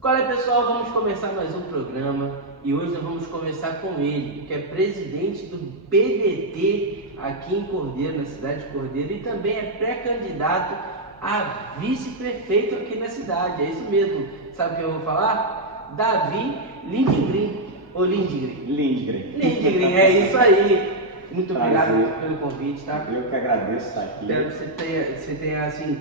Qual é, pessoal? Vamos começar mais um programa e hoje nós vamos começar com ele, que é presidente do PDT aqui em Cordeiro, na cidade de Cordeiro, e também é pré-candidato a vice-prefeito aqui na cidade. É isso mesmo. Sabe o que eu vou falar? Davi Lindgren. Ou Lindgren? Lindgren. Lindgren, é isso aí. Muito Prazer. obrigado pelo convite, tá? Eu que agradeço estar aqui. Espero que você tenha assim,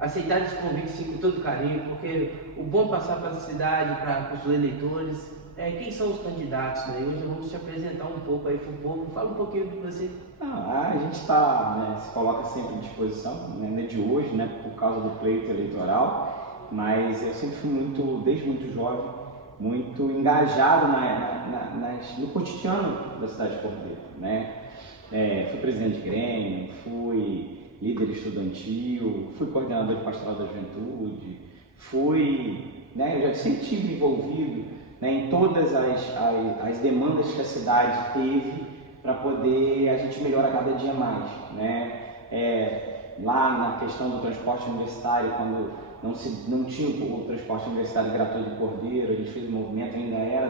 aceitar esse convite sim, com todo carinho, porque o bom passar para a cidade, para os eleitores, quem são os candidatos, né? Hoje vamos te apresentar um pouco aí para o povo. Fala um pouquinho de você. A gente está, se coloca sempre à disposição, né, de hoje, né, por causa do pleito eleitoral, mas eu sempre fui desde muito jovem, muito engajado no cotidiano da cidade de Cordeiro, né? Fui presidente de grêmio, fui líder estudantil, fui coordenador de pastoral da juventude, eu já sempre estive envolvido, né, em todas as demandas que a cidade teve para poder a gente melhorar cada dia mais, né? Lá na questão do transporte universitário, quando não tinha o transporte universitário gratuito de Cordeiro, a gente fez um movimento, ainda era,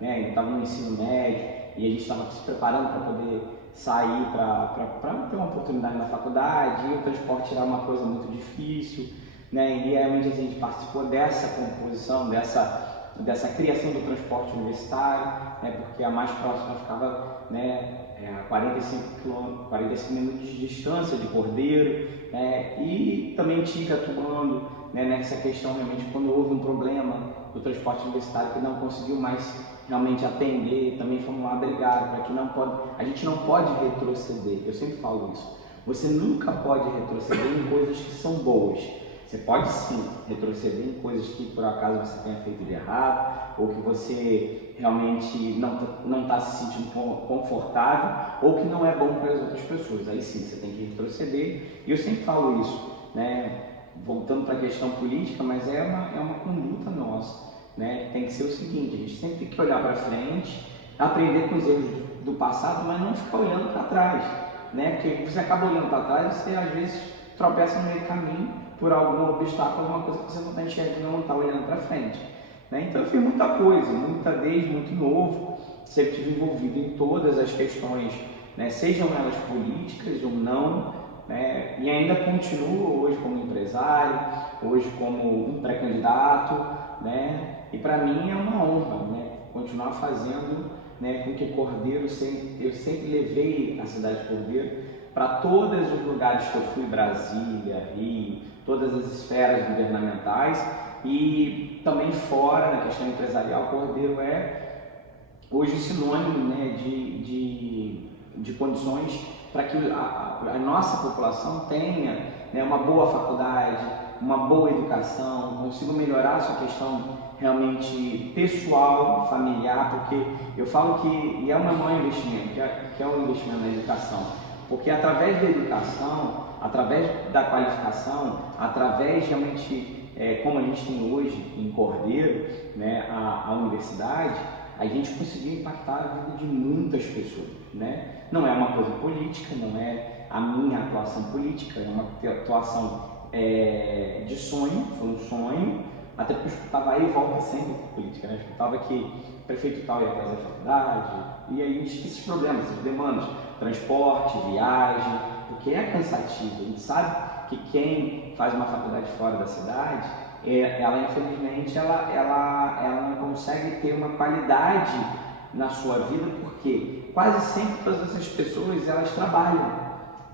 né, estava no ensino médio e a gente estava se preparando para poder sair para ter uma oportunidade na faculdade, e o transporte era uma coisa muito difícil, né? E realmente a gente participou dessa composição, dessa criação do transporte universitário, né? Porque a mais próxima ficava, né, a 45 minutos de distância de Cordeiro, né? E também estive atuando, né, nessa questão realmente quando houve um problema do transporte universitário que não conseguiu mais realmente atender, também fomos lá brigar para que a gente não pode retroceder. Eu sempre falo isso. Você nunca pode retroceder em coisas que são boas. Você pode sim retroceder em coisas que por acaso você tenha feito de errado, ou que você realmente não está se sentindo confortável, ou que não é bom para as outras pessoas. Aí sim, você tem que retroceder. E eu sempre falo isso, né? Voltando para a questão política, mas é uma conduta nossa, né? Tem que ser o seguinte: a gente sempre tem que olhar para frente, aprender com os erros do passado, mas não ficar olhando para trás, né? Porque você acaba olhando para trás, você às vezes tropeça no meio do caminho por algum obstáculo, alguma coisa que você não está enxergando, não está olhando para frente, né? Então eu fiz muita coisa, desde muito novo, sempre estive envolvido em todas as questões, né? Sejam elas políticas ou não, né? E ainda continuo hoje como empresário, hoje como um pré-candidato, né? E para mim é uma honra, né, continuar fazendo, né, com que Cordeiro, eu sempre levei a cidade de Cordeiro para todos os lugares que eu fui, Brasília, Rio, todas as esferas governamentais, e também fora, na questão empresarial. Cordeiro é hoje sinônimo, né, de condições para que a nossa população tenha, né, uma boa faculdade, uma boa educação, consiga melhorar a sua questão realmente pessoal, familiar, porque eu falo que é um maior investimento, que é um investimento na educação, porque através da educação, através da qualificação, através realmente, como a gente tem hoje em Cordeiro, né, a universidade, a gente conseguiu impactar a vida de muitas pessoas, né? Não é uma coisa política, não é a minha atuação política, é uma atuação de sonho, foi um sonho, até porque eu escutava aí e volta sempre com política, né? Eu escutava que o prefeito tal ia fazer faculdade, e aí esses problemas, essas demandas, transporte, viagem, porque é cansativo. A gente sabe que quem faz uma faculdade fora da cidade, ela infelizmente ela não consegue ter uma qualidade na sua vida, porque quase sempre todas essas pessoas elas trabalham,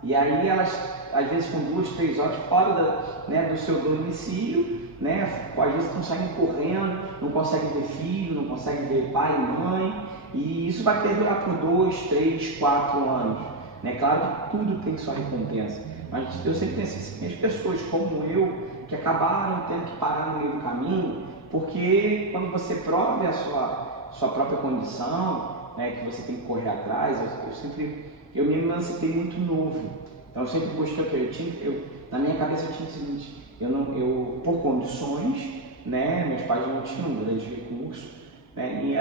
e aí elas às vezes com 2, 3 horas fora do seu domicílio, né? Às vezes não saem correndo, não conseguem ver filho, não conseguem ver pai e mãe, e isso vai perdurar por 2, 3, 4 anos, né? Claro que tudo tem sua recompensa, mas eu sempre penso assim, as pessoas como eu, que acabaram tendo que parar no meio do caminho, porque quando você prove a sua própria condição, né, que você tem que correr atrás, eu me emancipei muito novo. Então eu sempre busquei na minha cabeça eu tinha o seguinte: eu por condições, né, meus pais não tinham grandes recursos, né, e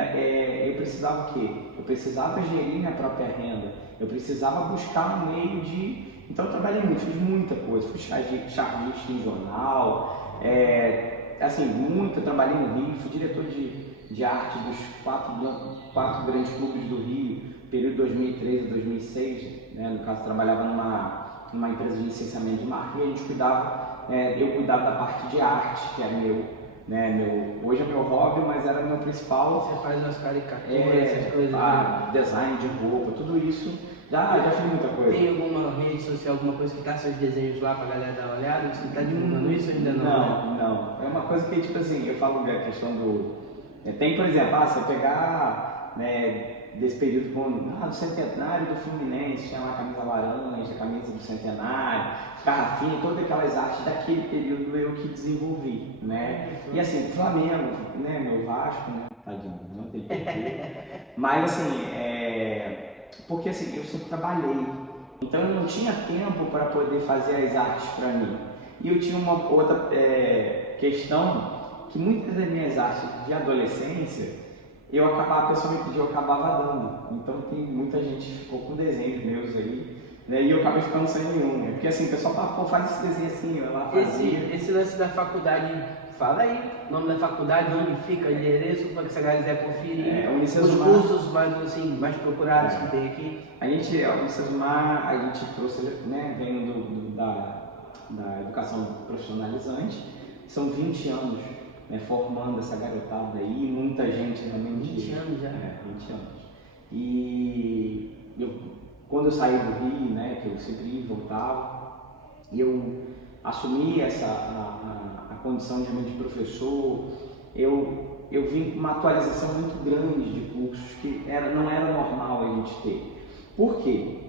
eu precisava o quê? Eu precisava gerir minha própria renda, eu precisava buscar um meio Então eu trabalhei muito, fiz muita coisa, fui chargista em jornal, assim, eu trabalhei no Rio, fui diretor de arte dos quatro grandes clubes do Rio, período 2003 a 2006, né? No caso, trabalhava numa empresa de licenciamento de marca e a gente eu cuidava da parte de arte, que era hoje é meu hobby, mas era meu principal. Você faz umas caricaturas, essas coisas. Design de roupa, tudo isso. Já fiz muita coisa. Tem alguma rede social, alguma coisa que tá seus desenhos lá pra galera dar uma olhada? Você tá divulgando isso ou ainda não? Não. É uma coisa que, tipo assim, eu falo da questão do... Tem, por exemplo, você pegar, né, desse período do centenário do Fluminense, tinha lá a camisa laranja, a camisa do centenário, garrafinha, todas aquelas artes daquele período eu que desenvolvi, né? E assim, Flamengo, né, meu Vasco, né, tadinho, não tem porquê. Mas assim, porque assim, eu sempre trabalhei, então eu não tinha tempo para poder fazer as artes para mim. E eu tinha uma outra questão, que muitas das minhas artes de adolescência, a pessoa me pediu, eu acabava dando. Então tem muita gente que ficou com desenhos meus aí, né? E eu acabei ficando sem nenhum. Porque assim, o pessoal fala, pô, faz esse desenho assim, eu lá fazia. Esse lance da faculdade, fala aí, nome da faculdade, onde fica, endereço, para que você quiser conferir. Os cursos mais procurados que tem aqui. A Unicesumar, a gente trouxe, né, vem da educação profissionalizante, são 20 anos. Formando essa garotada aí, muita gente realmente... 20 anos já? 20 anos. E quando eu saí do Rio, né, que eu sempre ia e voltava, e eu assumi a condição de professor, eu vim com uma atualização muito grande de cursos que não era normal a gente ter. Por quê?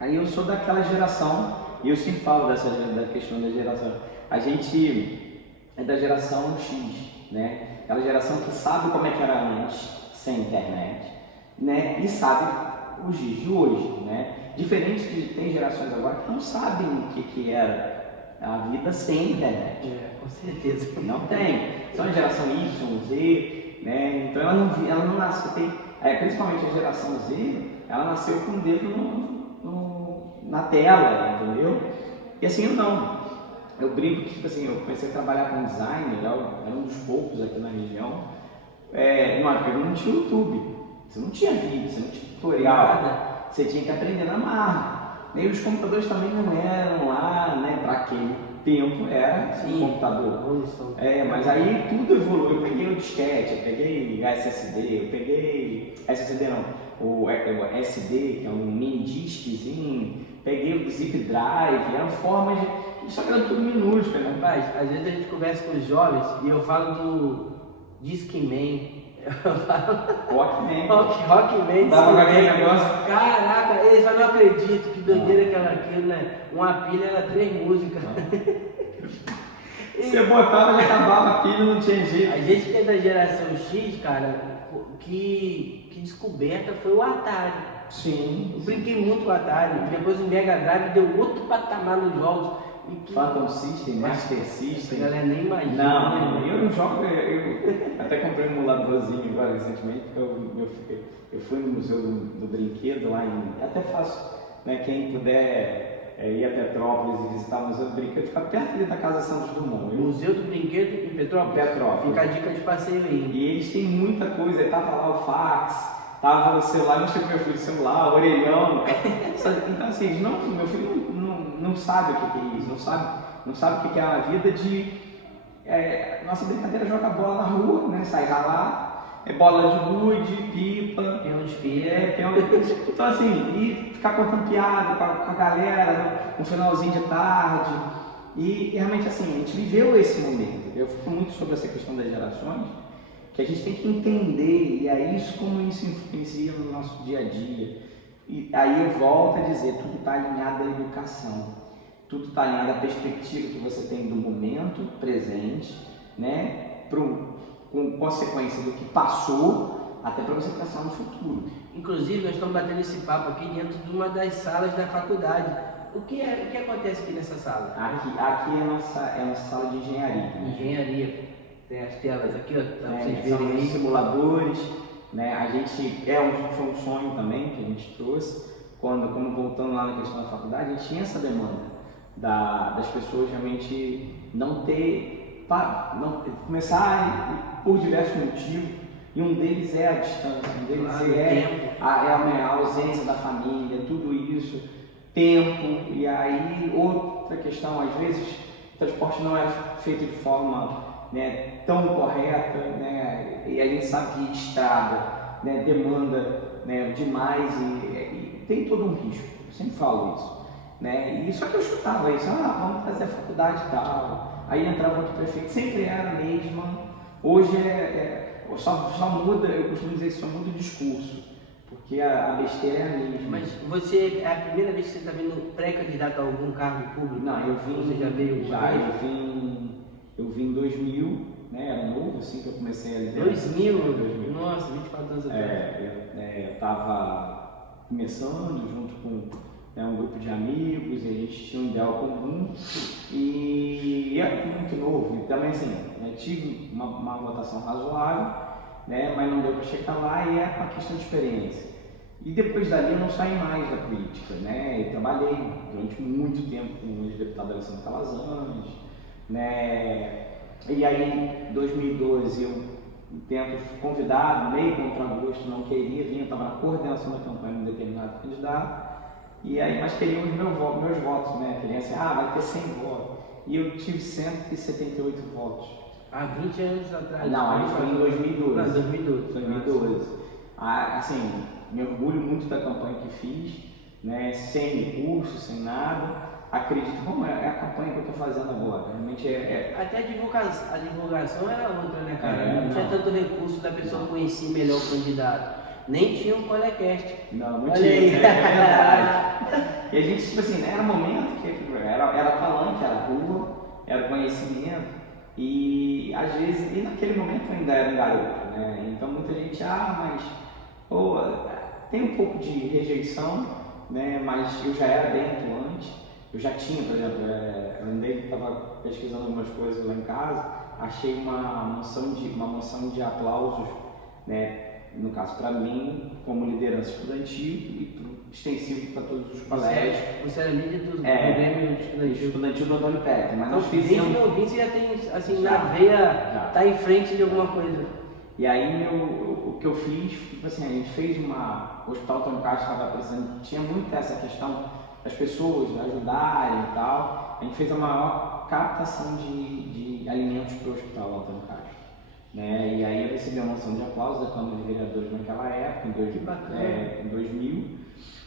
Aí eu sou daquela geração, e eu sempre falo da questão da geração, a gente é da geração X, né? Aquela geração que sabe como é que era antes, sem internet, né? E sabe os dias de hoje, né? Diferente de tem gerações agora que não sabem o que era a vida sem internet. Com certeza. Não tem. São a geração Y, Z, né? Então ela não nasceu, principalmente a geração Z, ela nasceu com o dedo na tela, entendeu? E assim eu não. Eu brinco que, tipo assim, eu comecei a trabalhar com design, era um dos poucos aqui na região. Numa época não tinha YouTube, você não tinha vídeo, você não tinha tutorial, você tinha que aprender na marra. E os computadores também não eram lá, né, para aquele tempo era um computador. Mas aí tudo evoluiu, eu peguei o disquete, eu peguei SSD, o SD, que é um mini disquezinho, peguei o zip drive, eram formas de... Só que era tudo minúsculo, né? Rapaz, às vezes a gente conversa com os jovens e eu falo do Discman. Rockman. Dava com aquele negócio. Caraca, eles só não acreditam que doideira que era aquilo, né? Uma pilha era 3 músicas. Você botava e acabava a pilha, não tinha jeito. A gente que é da geração X, cara, que descoberta foi o Atari. Sim. Eu brinquei muito com o Atari. Depois o Mega Drive deu outro patamar nos jogos. Phantom System, Master System. A galera nem imagina. Não, eu não jogo. Eu até comprei um emuladorzinho agora recentemente, porque eu fui no Museu do Brinquedo lá até faço, né, quem puder ir a Petrópolis e visitar o Museu do Brinquedo, fica perto ali da Casa Santos Dumont. Museu do Brinquedo em Petrópolis? Fica a dica de passeio aí. E eles têm muita coisa, tava lá o fax. Tava o celular, eu mostrei pro meu filho o celular, o orelhão. Então assim, meu filho não sabe o que é isso, não sabe o que é a vida de... nossa brincadeira é jogar bola na rua, né? Sair ralar, bola de gude, pipa, peão de feira. Então assim, e ficar contando piada com a galera no finalzinho de tarde. E realmente assim, a gente viveu esse momento. Eu fico muito sobre essa questão das gerações, que a gente tem que entender, e é isso como isso influencia no nosso dia a dia. E aí eu volto a dizer, tudo está alinhado à educação, tudo está alinhado à perspectiva que você tem do momento presente, né, com consequência do que passou, até para você pensar no futuro. Inclusive, nós estamos batendo esse papo aqui dentro de uma das salas da faculdade. O que acontece aqui nessa sala? Aqui é a nossa sala de engenharia. Né? Engenharia. Tem as telas aqui, ó, para vocês verem são aí. Simuladores, né? A gente foi um sonho também que a gente trouxe, quando voltando lá na questão da faculdade, a gente tinha essa demanda das pessoas realmente não ter começar por diversos motivos, e um deles é a distância, um deles a ausência da família, tudo isso, tempo, e aí outra questão, às vezes o transporte não é feito de forma, né, tão correta, né, e a gente sabe que estrada, né, demanda, né, demais e tem todo um risco, eu sempre falo isso. Né? E só que eu escutava isso, vamos fazer a faculdade e tal, aí entrava outro prefeito, sempre era a mesma, hoje só muda, eu costumo dizer que só muda o discurso, porque a besteira é a mesma. Mas você, é a primeira vez que você está vindo pré-candidato a algum cargo público? Não, eu vim, você já veio? Eu vim em 2000, né, era novo assim que eu comecei a liderar. 2000? Nossa, 24 anos atrás. Eu estava começando junto com um grupo de amigos, e a gente tinha um ideal comum, e era muito novo, e também assim, tive uma votação razoável, né, mas não deu para chegar lá, e é uma questão de experiência. E depois dali eu não saí mais da política, né, eu trabalhei durante muito tempo com o ex-deputado Alessandro Calazans, né, e aí em 2012 eu tento convidado, meio contra gosto, não queria vir, eu estava na coordenação da campanha de um determinado candidato, e aí, mas queriam os meus votos, né? Queriam assim, vai ter 100 votos. E eu tive 178 votos. Há 20 anos atrás? Não, aí foi em 2012. Não, 2012. Assim, me orgulho muito da campanha que fiz, né? Sem recurso, sem nada. Acredito, como é a campanha que eu estou fazendo agora. Realmente Até a divulgação era outra, né, cara? Não tinha tanto recurso da pessoa conhecer melhor o candidato. Nem tinha um Colecast. Não tinha, é verdade. E a gente, tipo assim, era um momento que era palanque, era rua, era conhecimento, e às vezes, e naquele momento eu ainda era um garoto, né? Então muita gente, mas tem um pouco de rejeição, né? Mas eu já era bem atuante, eu já tinha, por exemplo, eu estava pesquisando algumas coisas lá em casa, achei uma moção de aplausos, né? No caso, para mim, como liderança estudantil e extensivo para todos os colégios. Você era líder do Grêmio estudantil do Antônio Peck. Mas nós fizemos... Desde novinho você já tem, assim, na veia, tá em frente de alguma coisa. E aí, o que eu fiz, tipo assim, a gente fez o Hospital Antônio Castro estava precisando, tinha muito essa questão das pessoas ajudarem e tal. A gente fez a maior captação de alimentos para o Hospital Antônio Castro. Né? E aí eu recebi uma moção de aplauso da Câmara de Vereadores naquela época, em 2000,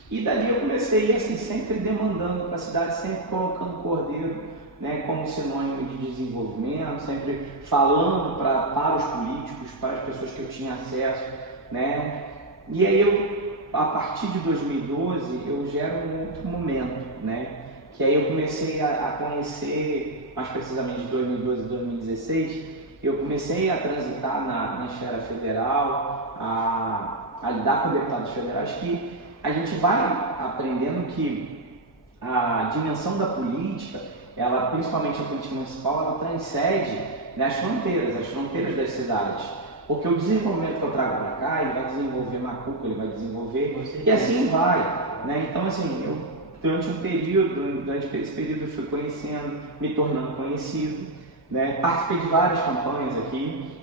e dali eu comecei assim, sempre demandando para a cidade, sempre colocando Cordeiro, né, como sinônimo de desenvolvimento, sempre falando para os políticos, para as pessoas que eu tinha acesso, né? E aí a partir de 2012 eu gero um outro momento, né? Que aí eu comecei a conhecer, mais precisamente de 2012 e 2016, eu comecei a transitar na esfera federal, a lidar com deputados federais, que a gente vai aprendendo que a dimensão da política, ela, principalmente a política municipal, ela transcende, né, as fronteiras das cidades. Porque o desenvolvimento que eu trago para cá, ele vai desenvolver Macuco, ele vai desenvolver, e assim vai. Né? Então, assim, durante esse período eu fui conhecendo, me tornando conhecido. Né? Participei de várias campanhas aqui,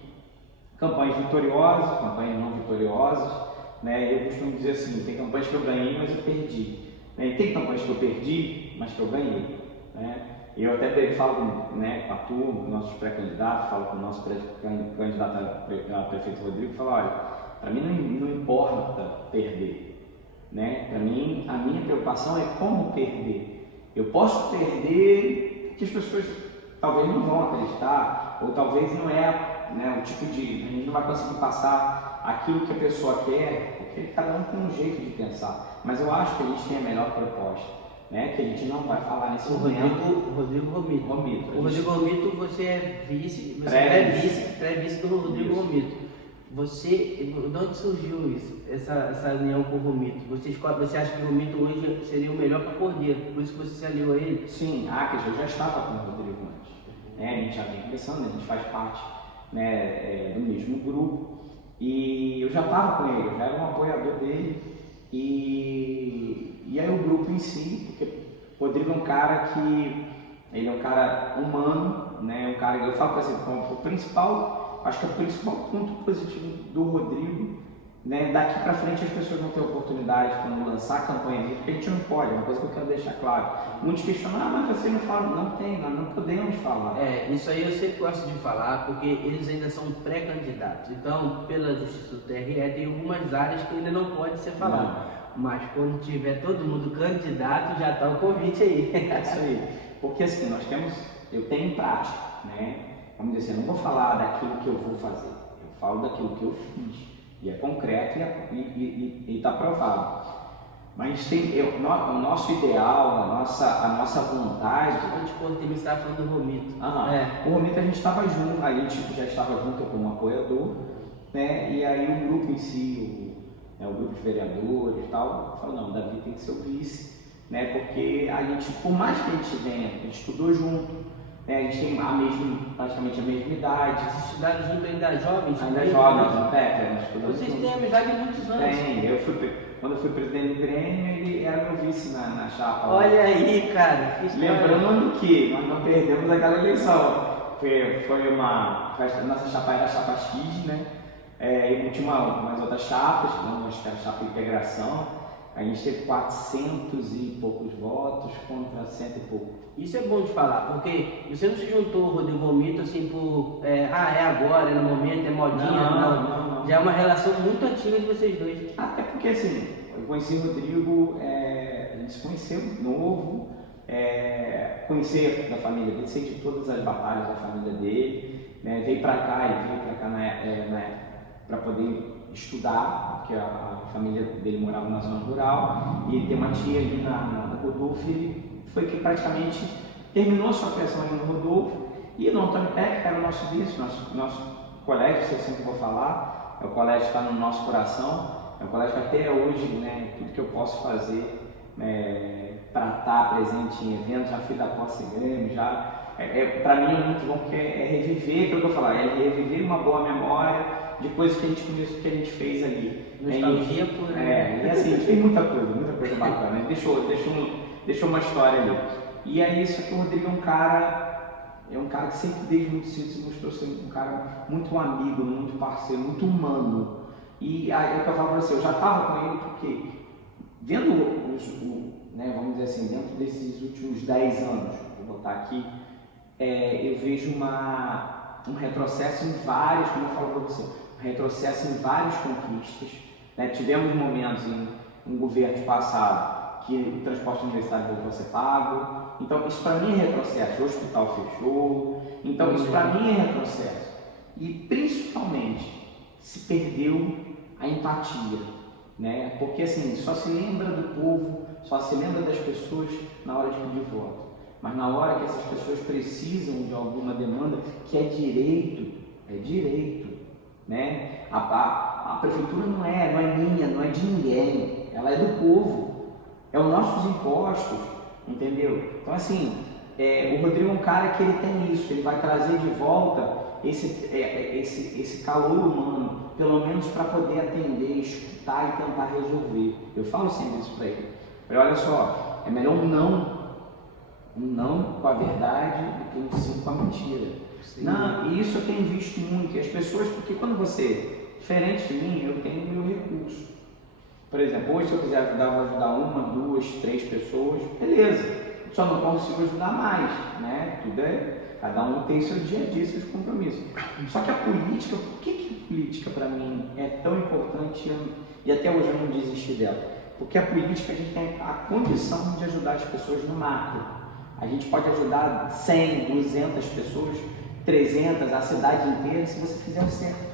campanhas vitoriosas, campanhas não vitoriosas, né? Eu costumo dizer assim, tem campanhas que eu ganhei, mas eu perdi, né? E tem campanhas que eu perdi, mas que eu ganhei, né? Eu até falo, né, com a turma, com nossos pré-candidatos, falo com o nosso candidato a prefeito Rodrigo, falo, olha, para mim não importa perder, né? Para mim, a minha preocupação é como perder. Eu posso perder porque as pessoas talvez não vão acreditar, ou talvez não é, né, o tipo de... A gente não vai conseguir passar aquilo que a pessoa quer, porque cada um tem um jeito de pensar. Mas eu acho que a gente tem a melhor proposta, né, que a gente não vai falar nesse momento. Rodrigo Romito. O Rodrigo Romito, você é vice, pré-vice do Rodrigo Romito. De onde surgiu isso, essa união com o Romito? Você acha que o Romito hoje seria o melhor para Cordeiro, por isso que você se aliou a ele? Sim, eu já estava com o Rodrigo antes. A gente já vem conversando, a gente faz parte, né, do mesmo grupo, e eu já estava com ele, eu já era um apoiador dele, e aí o grupo em si, porque o Rodrigo é um cara que, ele é um cara humano, né? Um cara que eu falo, por exemplo, acho que o principal ponto positivo do Rodrigo, né? Daqui para frente as pessoas vão ter oportunidade quando lançar a campanha dele, porque a gente não pode, é uma coisa que eu quero deixar claro. Muitos questionam, mas você não fala, não tem, nós não podemos falar. Isso aí eu sempre gosto de falar, porque eles ainda são pré-candidatos, então pela justiça do TRE tem algumas áreas que ainda não pode ser falado, mas quando tiver todo mundo candidato já está o convite aí. É isso aí, porque assim, eu tenho prática, né? Vamos dizer assim, eu não vou falar daquilo que eu vou fazer, eu falo daquilo que eu fiz. E é concreto e está provado. Mas o nosso ideal, a nossa vontade. Antes de você estava falando do Romito. O Romito a gente estava junto, a gente já estava junto como apoiador, né? E aí o grupo em si, o grupo de vereadores e tal, falou: não, o Davi tem que ser o vice, né? Porque a gente, por mais que a gente venha, a gente estudou junto. A gente tem praticamente a mesma idade. Vocês estudaram junto ainda jovens? Ainda jovens, né? Vocês têm amizade há muitos anos. Quando eu fui presidente do Grêmio, ele era meu vice na chapa. Olha aí, cara. Lembrando que nós não perdemos aquela eleição. A nossa chapa era a chapa X, né? E tinha umas outras chapas, acho que era a chapa Integração. A gente teve 400 e poucos votos contra 100 e pouco. Isso é bom de falar, porque você não se juntou, Rodrigo Romito, assim, por é agora, é no momento, é modinha, não. Já é uma relação muito antiga de vocês dois. Até porque, assim, eu conheci o Rodrigo, a gente se conheceu novo, conhecer da família dele, sei de todas as batalhas da família dele, né? Ele veio pra cá na época para poder estudar, porque a família dele morava na zona rural e tem uma tia ali na Rodolfo, e ele foi que praticamente terminou sua criação ali no Rodolfo. E no Antônio Peck, que era o nosso vice, nosso colégio, se eu sempre vou falar, o colégio está no nosso coração, é um colégio que até hoje, né, tudo que eu posso fazer para estar presente em eventos, já fui da posse Grêmio, para mim é muito bom, porque é reviver, aquilo que eu falar, é reviver uma boa memória de coisas que a gente conhece, que a gente fez ali. Nostalgia pura. E assim, a gente fez muita coisa bacana. Deixou uma história ali. E é isso que o Rodrigo é um cara que sempre desde muito cedo se mostrou ser um cara muito amigo, muito parceiro, muito humano. E aí é o que eu falo pra você, eu já estava com ele porque, vendo vamos dizer assim, dentro desses últimos 10 anos, vou botar aqui, eu vejo um retrocesso em vários, como eu falo para você, um retrocesso em várias conquistas. Né? Tivemos momentos em governos passados que o transporte universitário voltou a ser pago. Então, isso para mim é retrocesso. O hospital fechou. Então, isso para mim é retrocesso. E, principalmente, se perdeu a empatia. Né? Porque, assim, só se lembra do povo, só se lembra das pessoas na hora de pedir voto. Mas na hora que essas pessoas precisam de alguma demanda, que é direito, né? A prefeitura não é minha, não é de ninguém, ela é do povo, é os nossos impostos, entendeu? Então assim, o Rodrigo é um cara que ele tem isso, ele vai trazer de volta esse calor humano, pelo menos para poder atender, escutar e tentar resolver. Eu falo sempre isso para ele. Olha só, é melhor um não com a verdade do que um sim com a mentira. Não, e isso eu tenho visto muito, e as pessoas, porque quando você, diferente de mim, eu tenho o meu recurso. Por exemplo, hoje se eu quiser ajudar, vou ajudar 1, 2, 3 pessoas, beleza, só não consigo ajudar mais, né? Cada um tem seu dia a dia, seus compromissos. Só que a política, por que a política para mim é tão importante e até hoje eu não desisti dela? Porque a política a gente tem a condição de ajudar as pessoas no macro. A gente pode ajudar 100, 200 pessoas, 300, a cidade inteira, se você fizer o certo.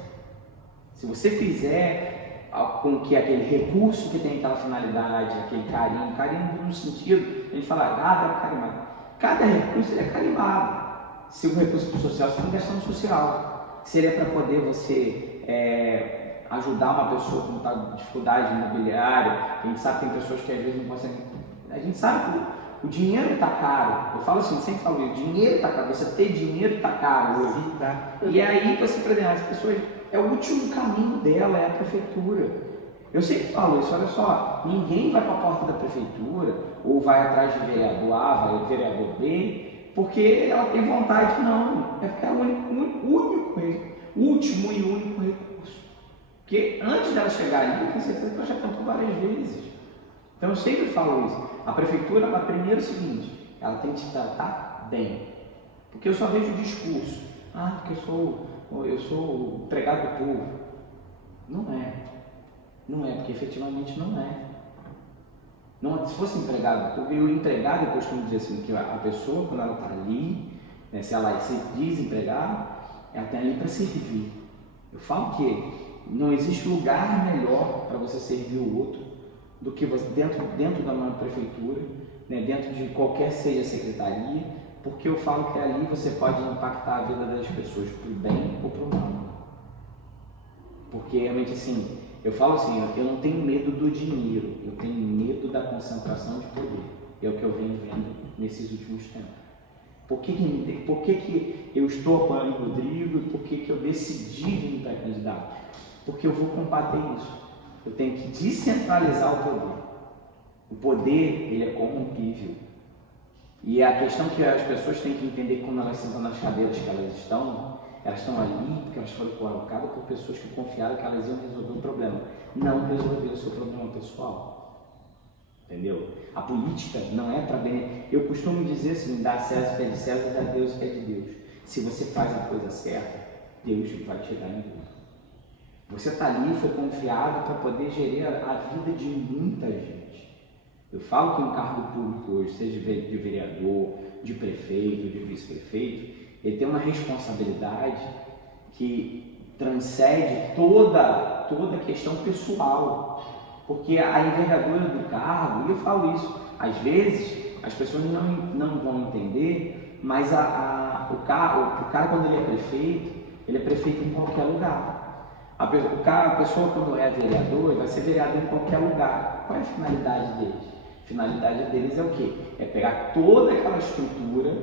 Se você fizer com que aquele recurso que tem aquela finalidade, aquele carinho no sentido, a gente fala, é carimbado. Cada recurso é carimbado. Se o recurso para o social, você tem que gastar no social. Se ele é para poder você ajudar uma pessoa que está com dificuldade imobiliária, a gente sabe que tem pessoas que às vezes não conseguem. A gente sabe que o dinheiro está caro. Eu falo assim, sempre falo isso, o dinheiro está caro. Você ter dinheiro está caro hoje. Sim, tá. E aí você, por exemplo, as pessoas, o último caminho dela é a prefeitura. Eu sempre falo isso, olha só, ninguém vai para a porta da prefeitura ou vai atrás de vereador A, vai vereador B, porque ela tem vontade, não. É porque é o último e único recurso. Porque antes dela chegar ali, eu tenho certeza que ela já tentou várias vezes. Então eu sempre falo isso. A prefeitura, primeiro é o seguinte, ela tem que te tratar bem. Porque eu só vejo o discurso. Porque eu sou empregado do povo. Não é. Não é, porque efetivamente não é. Não, se fosse empregado do povo, e o empregado, eu costumo dizer assim, que a pessoa, quando ela está ali, né, se ela se diz empregada, ela está ali para servir. Eu falo que não existe lugar melhor para você servir o outro do que você, dentro da uma prefeitura, né, dentro de qualquer seja secretaria, porque eu falo que ali você pode impactar a vida das pessoas para o bem ou para o mal. Porque realmente assim, eu falo assim, eu não tenho medo do dinheiro, eu tenho medo da concentração de poder. É o que eu venho vendo nesses últimos tempos. Por que eu estou apoiando o Rodrigo e por que eu decidi vir para candidato? Porque eu vou combater isso. Eu tenho que descentralizar o poder. O poder, ele é corrompível. E a questão que as pessoas têm que entender quando elas sentam nas cadeiras que elas estão ali porque elas foram colocadas por pessoas que confiaram que elas iam resolver um problema. Não resolver o seu problema pessoal. Entendeu? A política não é para bem. Eu costumo dizer assim, dá a César o que é de César, dá a Deus o que é de Deus. Se você faz a coisa certa, Deus vai te dar em tudo. Você está ali, foi confiado para poder gerir a vida de muita gente. Eu falo que um cargo público hoje, seja de vereador, de prefeito, de vice-prefeito, ele tem uma responsabilidade que transcende toda a questão pessoal. Porque a envergadura do cargo, e eu falo isso, às vezes as pessoas não vão entender, mas o cara quando ele é prefeito em qualquer lugar. A pessoa quando é vereador, ele vai ser vereador em qualquer lugar. Qual é a finalidade deles? A finalidade deles é o quê? É pegar toda aquela estrutura,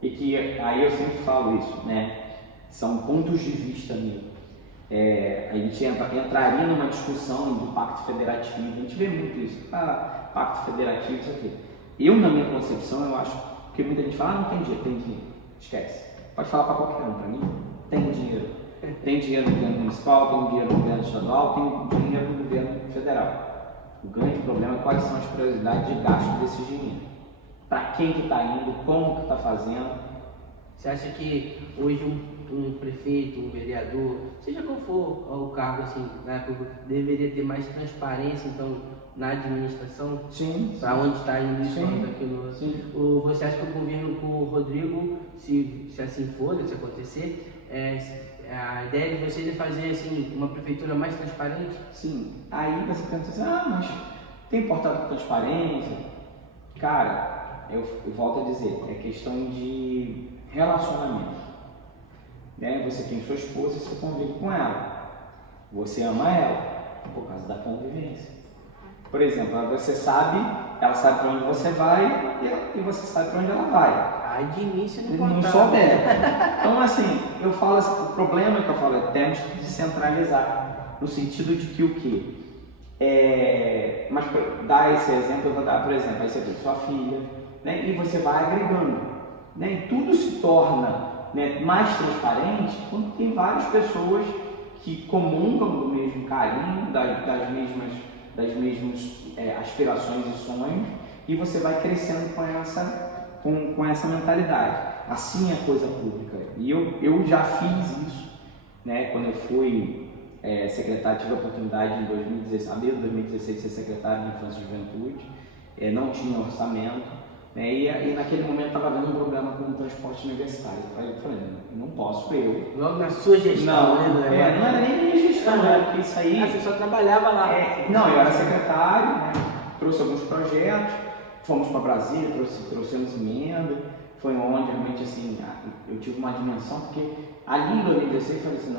e que aí eu sempre falo isso, né? São pontos de vista mesmo. A gente entraria numa discussão do pacto federativo, a gente vê muito isso, pacto federativo, isso aqui. Eu, na minha concepção, eu acho que muita gente fala, não tem dinheiro, tem dinheiro, esquece. Pode falar para qualquer um, para mim, tem dinheiro. Tem dinheiro no governo municipal, tem dinheiro no governo estadual, tem dinheiro no governo federal. O grande problema é quais são as prioridades de gasto desse dinheiro. Para quem que está indo, como que está fazendo. Você acha que hoje um prefeito, um vereador, seja qual for o cargo assim, né, deveria ter mais transparência então na administração? Sim. Para onde está indo isso aquilo? Sim. Você acha que o governo com o Rodrigo, se assim for, se acontecer, a ideia de vocês é fazer assim, uma prefeitura mais transparente? Sim. Aí você pensa assim, mas tem portal de transparência? Cara, eu volto a dizer, é questão de relacionamento. Né? Você tem sua esposa e você convive com ela. Você ama ela por causa da convivência. Por exemplo, ela sabe para onde você vai e você sabe para onde ela vai. De início não souber. Então, assim, eu falo assim, o problema que eu falo é temos que descentralizar, no sentido de que o quê? Mas para dar esse exemplo, eu vou dar, por exemplo, aí você tem sua filha, né, e você vai agregando, né, e tudo se torna, né, mais transparente quando tem várias pessoas que comungam do mesmo carinho, das mesmas aspirações e sonhos, e você vai crescendo com essa mentalidade. Assim é a coisa pública. E eu já fiz isso, né, quando eu fui secretário, tive a oportunidade em 2016, abril de 2016 de ser secretário de Infância e Juventude, não tinha orçamento, né, e naquele momento estava havendo um problema com o transporte universitário. Eu falei, não posso eu. Logo na sua gestão, não era nem minha gestão, porque isso aí... você só trabalhava lá. Não, eu era secretário, né, trouxe alguns projetos, fomos para Brasília, trouxemos emenda, foi onde realmente assim, eu tive uma dimensão, porque ali em 2016 eu falei assim,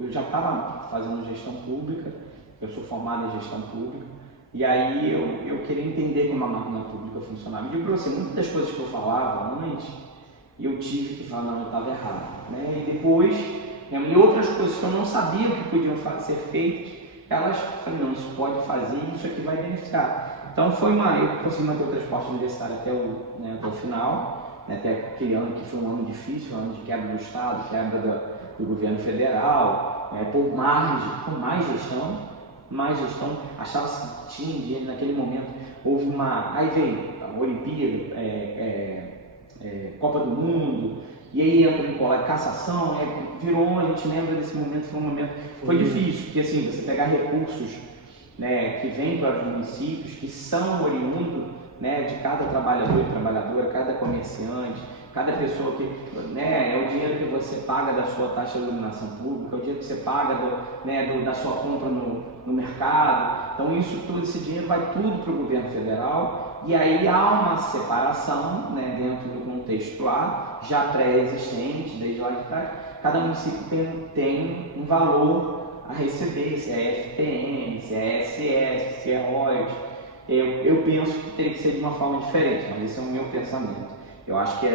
eu já estava fazendo gestão pública, eu sou formado em gestão pública, e aí eu queria entender como a máquina pública funcionava. E digo para você, muitas das coisas que eu falava antes, eu tive que falar, não, eu estava errado. Né? E depois, e outras coisas que eu não sabia que podiam ser feitas, elas, eu falei, não, isso pode fazer, isso aqui vai beneficiar. Então eu consegui manter o transporte universitário até o final, né, até aquele ano que foi um ano difícil, um ano de quebra do Estado, quebra do governo federal, por mais gestão, achava-se que tinha dinheiro naquele momento, aí veio a Olimpíada, Copa do Mundo, e aí entra em cassação, a gente lembra desse momento, foi difícil, porque assim, você pegar recursos, né, que vêm para os municípios, que são oriundos, né, de cada trabalhador e trabalhadora, cada comerciante, cada pessoa que, né, é o dinheiro que você paga da sua taxa de iluminação pública, é o dinheiro que você paga da sua compra no mercado. Então esse dinheiro vai tudo para o governo federal, e aí há uma separação, né, dentro do contexto lá, já pré-existente, desde lá de trás. Cada município tem um valor a receber, se é FPM, se é SS, se é royalties. Eu penso que teria que ser de uma forma diferente, mas esse é o meu pensamento. Eu acho que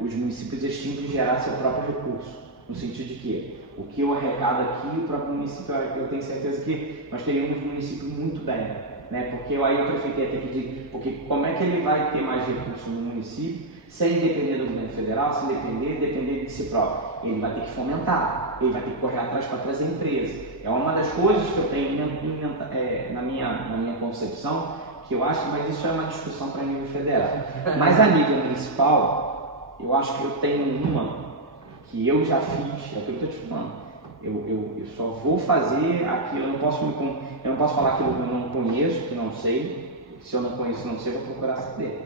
os municípios tinham que gerar seu próprio recurso, no sentido de que o que eu arrecado aqui, o próprio município, eu tenho certeza que nós teríamos um município muito bem, né? Porque aí o prefeito ia ter que dizer, porque como é que ele vai ter mais recursos no município sem depender do governo federal, sem depender de si próprio? Ele vai ter que fomentar, ele vai ter que correr atrás para trazer empresas. É uma das coisas que eu tenho na minha concepção, que eu acho, mas isso é uma discussão para nível federal. Mas a nível municipal, eu acho que eu tenho uma que eu já fiz, é o que eu estou te falando. Eu só vou fazer aquilo, eu não posso falar aquilo que eu não conheço, que não sei. Se eu não conheço, não sei, eu vou procurar saber.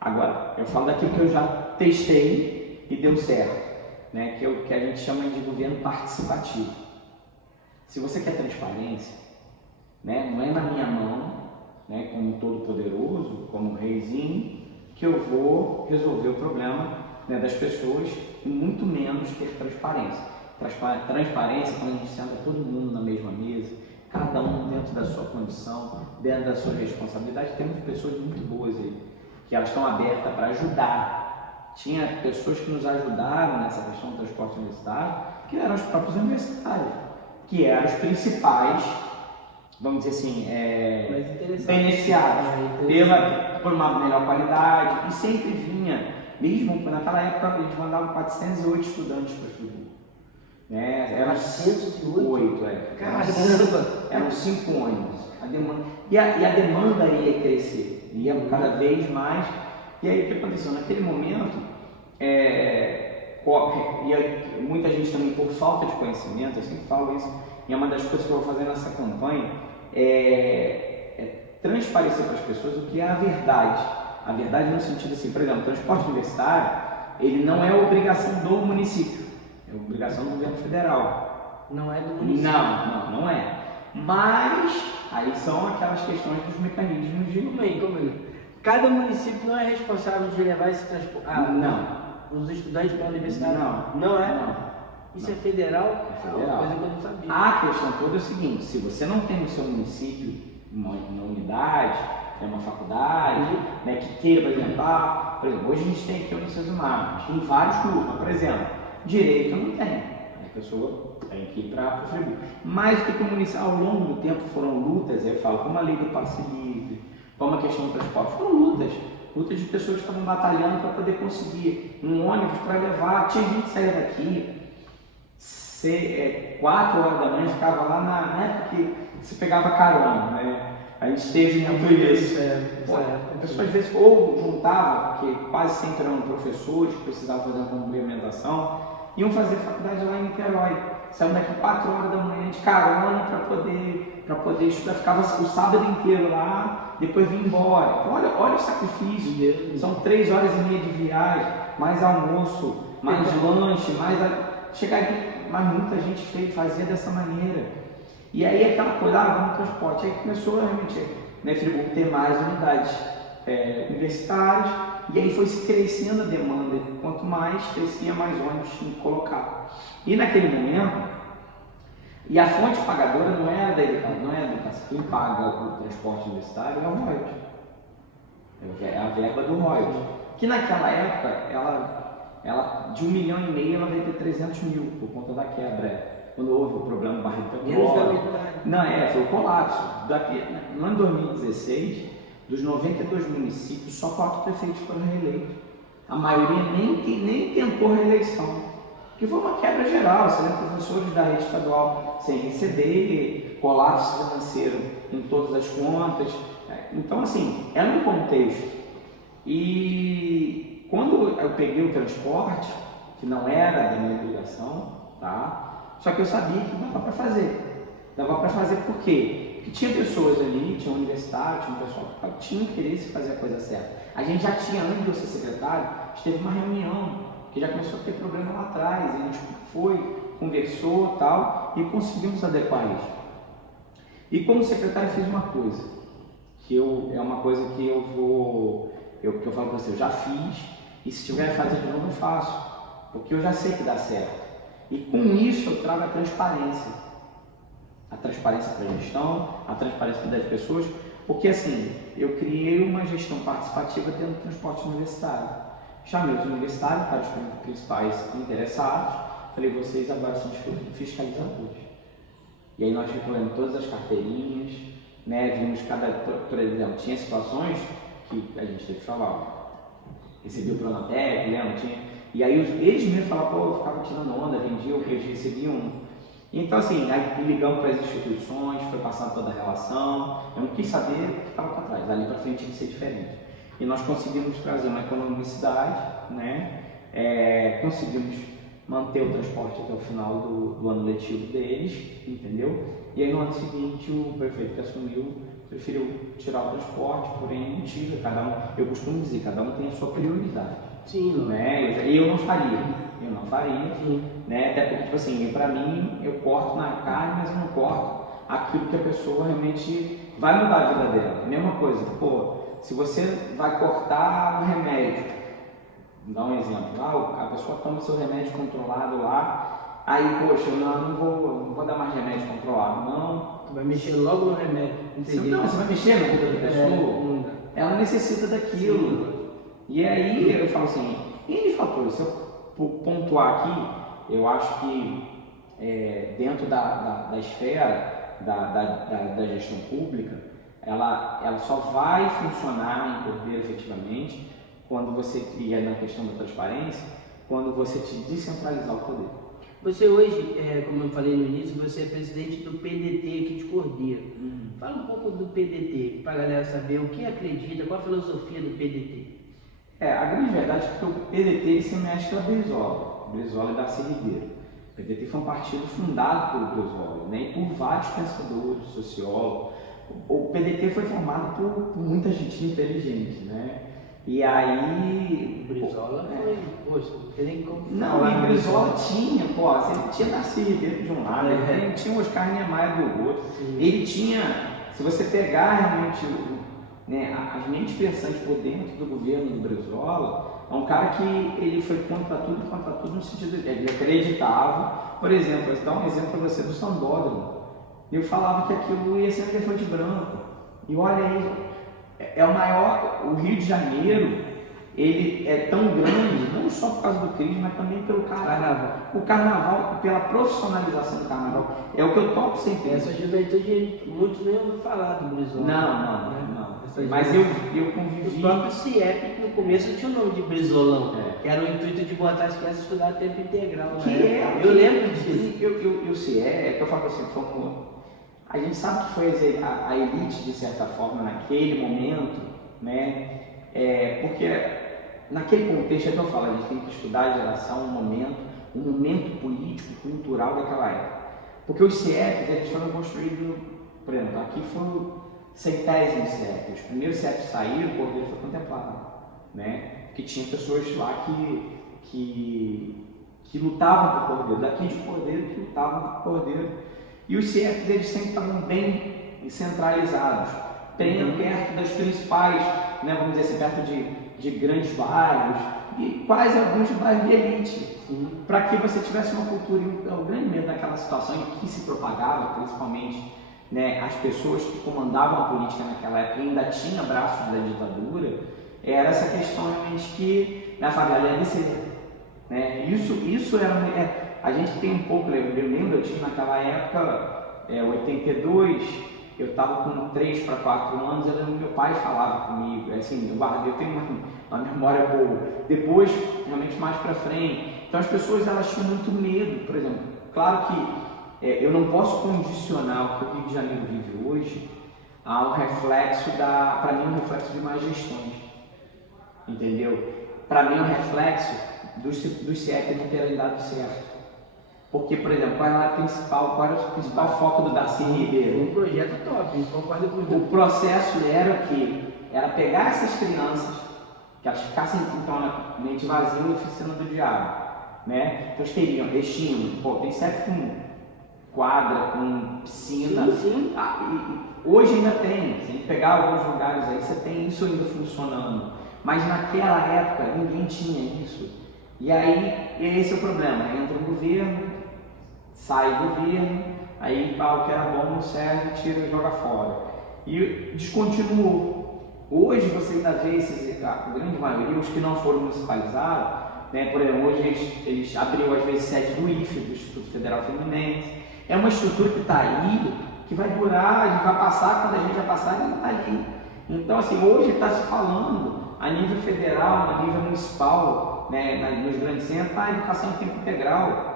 Agora, eu falo daquilo que eu já testei e deu certo, né? Que a gente chama de governo participativo. Se você quer transparência, né, não é na minha mão, né, como todo-poderoso, como reizinho, que eu vou resolver o problema, né, das pessoas, e muito menos ter transparência. Transparência quando a gente senta todo mundo na mesma mesa, cada um dentro da sua condição, dentro da sua responsabilidade. Temos pessoas muito boas aí, que elas estão abertas para ajudar. Tinha pessoas que nos ajudaram nessa questão do transporte universitário, que eram os próprios universitários, que eram os principais, vamos dizer assim, beneficiados por uma melhor qualidade, e sempre vinha, mesmo naquela época a gente mandava 408 estudantes para Friburgo, né? Eram 408, Caramba! Eram 5 ônibus, e a demanda ia crescer, ia cada vez mais. E aí o que aconteceu? Naquele momento, muita gente também, por falta de conhecimento, eu sempre falo isso, e é uma das coisas que eu vou fazer nessa campanha, transparecer para as pessoas o que é a verdade. A verdade no sentido assim, por exemplo, o transporte universitário, ele não é obrigação do município, é obrigação do governo federal. Não é do município? Não é. Mas aí são aquelas questões dos mecanismos de... Como aí? Cada município não é responsável de levar esse transporte? Não. Os estudantes para a universidade? Não é? Não. Isso é federal? É federal. Coisa que eu não sabia. A questão toda é o seguinte, se você não tem no seu município uma unidade, uma faculdade, né, que queira, por exemplo, hoje a gente tem aqui o Unicesumar, a gente tem vários cursos, mas, por exemplo, direito não tem, a pessoa tem que ir para o Friburgo. Mas o que o município, ao longo do tempo, foram lutas, eu falo, como a lei do passe livre, como a questão do transporte, foram lutas de pessoas que estavam batalhando para poder conseguir um ônibus para levar. Tinha gente que saía daqui 4 horas da manhã, ficava lá na época que você pegava carona, né? A gente teve muito isso. A pessoa às vezes ou juntava, porque quase sempre eram professores que precisavam fazer uma complementação, iam fazer faculdade lá em Niterói. Saiam daqui 4 horas da manhã de carona para poder estudar, ficava o sábado inteiro lá, depois vinha embora. Então, olha o sacrifício. São 3 horas e meia de viagem, mais almoço, mais lanche, chegar aqui. Mas muita gente fazia dessa maneira. E aí aquela coisa, vamos transporte. Aí começou realmente, né, Friburgo ter mais unidades universitárias, e aí foi crescendo a demanda. Quanto mais crescia, mais ônibus tinha que colocar. E naquele momento, e a fonte pagadora não é da educação, quem paga o transporte universitário é o royalties. É a verba do royalties. Que naquela época, ela de 1,5 milhão, ela veio ter 300 mil por conta da quebra. Quando houve o problema do barril de petróleo. Não, foi o colapso. No ano 2016, dos 92 municípios, só 4 prefeitos foram reeleitos. a maioria nem tentou reeleição, que foi uma quebra geral. Você lembra professores da rede estadual sem receber, colapso financeiro em todas as contas. Então, assim, era um contexto. E quando eu peguei o transporte, que não era da minha obrigação, tá? Só que eu sabia que dava para fazer. Dava para fazer por quê? Porque tinha pessoas ali, tinha universitário, tinha um pessoal que tinha interesse em fazer a coisa certa. A gente já tinha, antes de eu ser secretário, a gente teve uma reunião, que já começou a ter problema lá atrás, e a gente foi, conversou tal, e conseguimos adequar isso. E como secretário eu fiz uma coisa, é uma coisa que eu falo para você, eu já fiz, e se tiver que fazer de novo eu faço, porque eu já sei que dá certo. E com isso eu trago a transparência para a gestão, a transparência das pessoas, porque assim, eu criei uma gestão participativa dentro do transporte universitário. Chamei os universitários, para os principais interessados, falei, vocês agora são os fiscalizadores. E aí nós recolhemos todas as carteirinhas, né, vimos por exemplo, tinha situações que a gente teve que falar, recebi o Pronatec, lembra? E aí eles mesmos falavam, pô, eu ficava tirando onda, vendia, eles recebiam. Então assim, aí ligamos para as instituições, foi passando toda a relação, eu não quis saber o que estava para trás, dali para frente tinha que ser diferente. E nós conseguimos trazer uma economicidade, né? Conseguimos manter o transporte até o final do ano letivo deles, entendeu? E aí no ano seguinte o prefeito que assumiu preferiu tirar o transporte, porém motivo, eu costumo dizer, cada um tem a sua prioridade. Sim, né? Eu não faria, né? Até porque, tipo assim, para mim, eu corto na carne, mas eu não corto aquilo que a pessoa realmente vai mudar a vida dela. Mesma coisa, pô, se você vai cortar um remédio, dá um exemplo, a pessoa toma seu remédio controlado lá, aí, poxa, não vou dar mais remédio controlado, não. Tu vai mexer logo no remédio, não, você vai mexer na vida da pessoa, ela necessita daquilo. Sim. E aí eu falo assim, N fatores, se eu pontuar aqui, eu acho que dentro da esfera da gestão pública, ela só vai funcionar em Cordeiro efetivamente quando você, e é na questão da transparência, quando você te descentralizar o poder. Você hoje, como eu falei no início, você é presidente do PDT aqui de Cordeiro. Fala um pouco do PDT, para a galera saber o que acredita, qual a filosofia do PDT. A grande verdade é que o PDT ele se mexe pela Brizola e Darcy Ribeiro. O PDT foi um partido fundado pelo Brizola, né, e por vários pensadores, sociólogos. O PDT foi formado por muita gente inteligente, né? E aí... O Brizola foi... Poxa, não tem nem como não, falar. E o Brizola tinha Darcy Ribeiro de um lado, tinha o Oscar Niemeyer do outro. Sim. Ele tinha... Se você pegar realmente as mentes pensantes por dentro do governo do Brizola, é um cara que ele foi contra tudo no sentido de ele acreditava, por exemplo, vou dar um exemplo para você do Sambódromo. Eu falava que aquilo ia ser um elefante branco. E olha aí, o Rio de Janeiro, ele é tão grande, não só por causa do crime, mas também pelo carnaval. O carnaval, pela profissionalização do carnaval, é o que eu toco sempre. Essa juventude, muitos nem ouviram falar do Brizola. Não. Mas eu convivi... O próprio CIEP, no começo, tinha o nome de Brizolão, que era o intuito de botar as crianças a estudar a tempo integral. Eu lembro disso. E o CIEP, que eu falo assim, a gente sabe que foi a elite, de certa forma, naquele momento, né? Porque naquele contexto, é que eu falo, a gente tem que estudar a geração, um momento político, cultural daquela época. Porque os CIEPs, eles foram construídos, por exemplo, aqui foi o 100º CIEP. Os primeiros CIEPs saíram, o Cordeiro foi contemplado, né? Porque tinha pessoas lá que lutavam por Cordeiro, daqui de Cordeiro, que lutavam por Cordeiro. E os CIEPs, eles sempre estavam bem centralizados, bem perto das principais, né, vamos dizer assim, perto de grandes bairros e quase alguns bairros de elite, para que você tivesse uma cultura. O grande medo daquela situação em que se propagava, principalmente, né, as pessoas que comandavam a política naquela época ainda tinham braços da ditadura, era essa questão realmente que na favela ia descer, né? Isso era... A gente tem um pouco, eu lembro, eu tinha naquela época, 82, eu estava com 3 para 4 anos, meu pai falava comigo, assim, eu tenho uma memória boa. Depois, realmente mais para frente. Então as pessoas elas tinham muito medo, por exemplo. Claro que eu não posso condicionar o que o Rio de Janeiro vive hoje a um reflexo para mim, um reflexo de más gestões, entendeu? Para mim é um reflexo dos CIEP não terem dado certo. Porque, por exemplo, qual era o principal foco do Darcy Ribeiro? Um projeto top, concordo com O processo era o quê? Era pegar essas crianças, que elas ficassem então mente vazia na oficina do diabo, né? Então eles tinham, tem certo com quadra, com piscina. Sim. Hoje ainda tem, se a gente pegar alguns lugares aí, você tem isso ainda funcionando. Mas naquela época ninguém tinha isso. E aí, esse é o problema, entra o governo, sai o governo, aí o que era bom não serve, tira e joga fora. E descontinuou. Hoje você ainda vê a grande maioria, os que não foram municipalizados, né? Por exemplo, hoje eles abriram às vezes sede do IFE, do Instituto Federal Fluminense. É uma estrutura que está aí, que vai durar, a gente vai passar, quando a gente vai passar, ele está ali. Então, assim, hoje está se falando a nível federal, a nível municipal, né, nos grandes centros, a educação em tempo integral.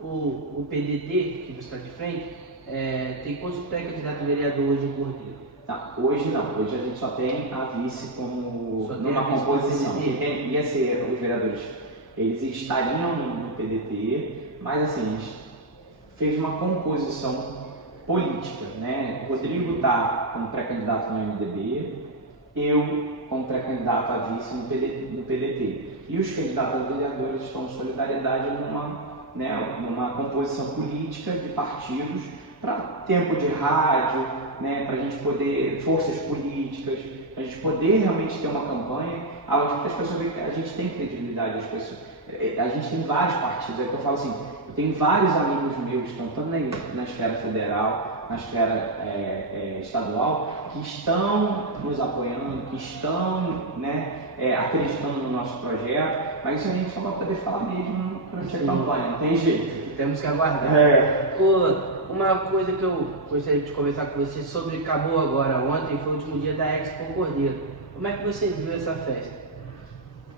O PDT, que você está de frente, tem quantos pré-candidatos a vereador hoje em Cordeiro? Tá, hoje não, hoje a gente só tem a vice como numa composição. Ia ser os vereadores, eles estariam no PDT, mas assim, a gente fez uma composição política, né? O Rodrigo está como pré-candidato no MDB, eu como pré-candidato a vice no PDT. E os candidatos a vereadores estão em solidariedade numa composição política de partidos para tempo de rádio, né, para a gente poder, forças políticas, a gente poder realmente ter uma campanha onde as pessoas veem que a gente tem credibilidade, a gente tem vários partidos, é que eu falo assim, eu tenho vários amigos meus que estão tanto na esfera federal, na esfera estadual, que estão nos apoiando, que estão, né, acreditando no nosso projeto, mas isso a gente só vai poder falar mesmo durante a campanha, não tem jeito. Temos que aguardar. Uma coisa que eu gostaria de conversar com você sobre, acabou agora, ontem foi o último dia da Expo Cordeiro. Como é que você viu essa festa?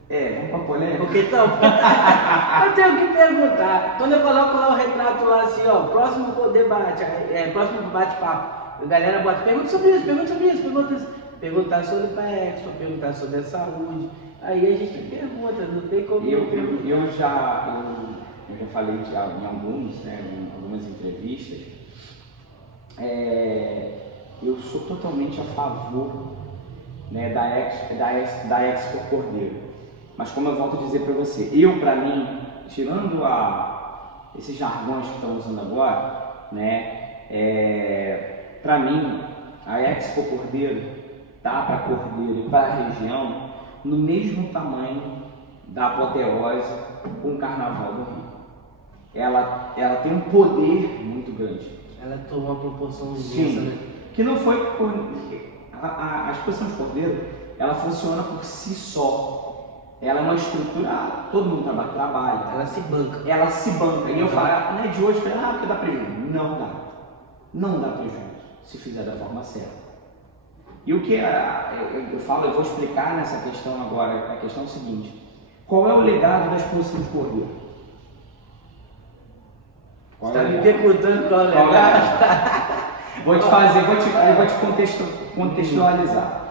Vamos pra polêmica? Porque eu tenho que perguntar. Quando eu coloco lá o retrato lá assim, ó, próximo debate, próximo bate-papo, a galera bota, pergunta sobre isso, perguntar sobre a Expo, perguntar sobre a saúde. Aí a gente pergunta, não tem como eu já falei em algumas entrevistas, eu sou totalmente a favor, né, da Expo Cordeiro. Mas como eu volto a dizer para você, para mim, tirando esses jargões que estão usando agora, né, para mim, a Expo Cordeiro tá para Cordeiro e para a região no mesmo tamanho da apoteose com o Carnaval do Rio. Ela tem um poder muito grande. Ela tomou uma proporção imensa, né? Que não foi por... A exposição de Cordeiro, ela funciona por si só. Ela é uma estrutura, todo mundo trabalha. Ela se banca. E eu falo, não é de hoje, porque dá prejuízo. Não dá. Não dá prejuízo, se fizer da forma certa. E o que eu vou explicar nessa questão agora, a questão é o seguinte: qual é o legado da exposição de Cordeiro? Está me perguntando qual é o legado? Vou te contextualizar.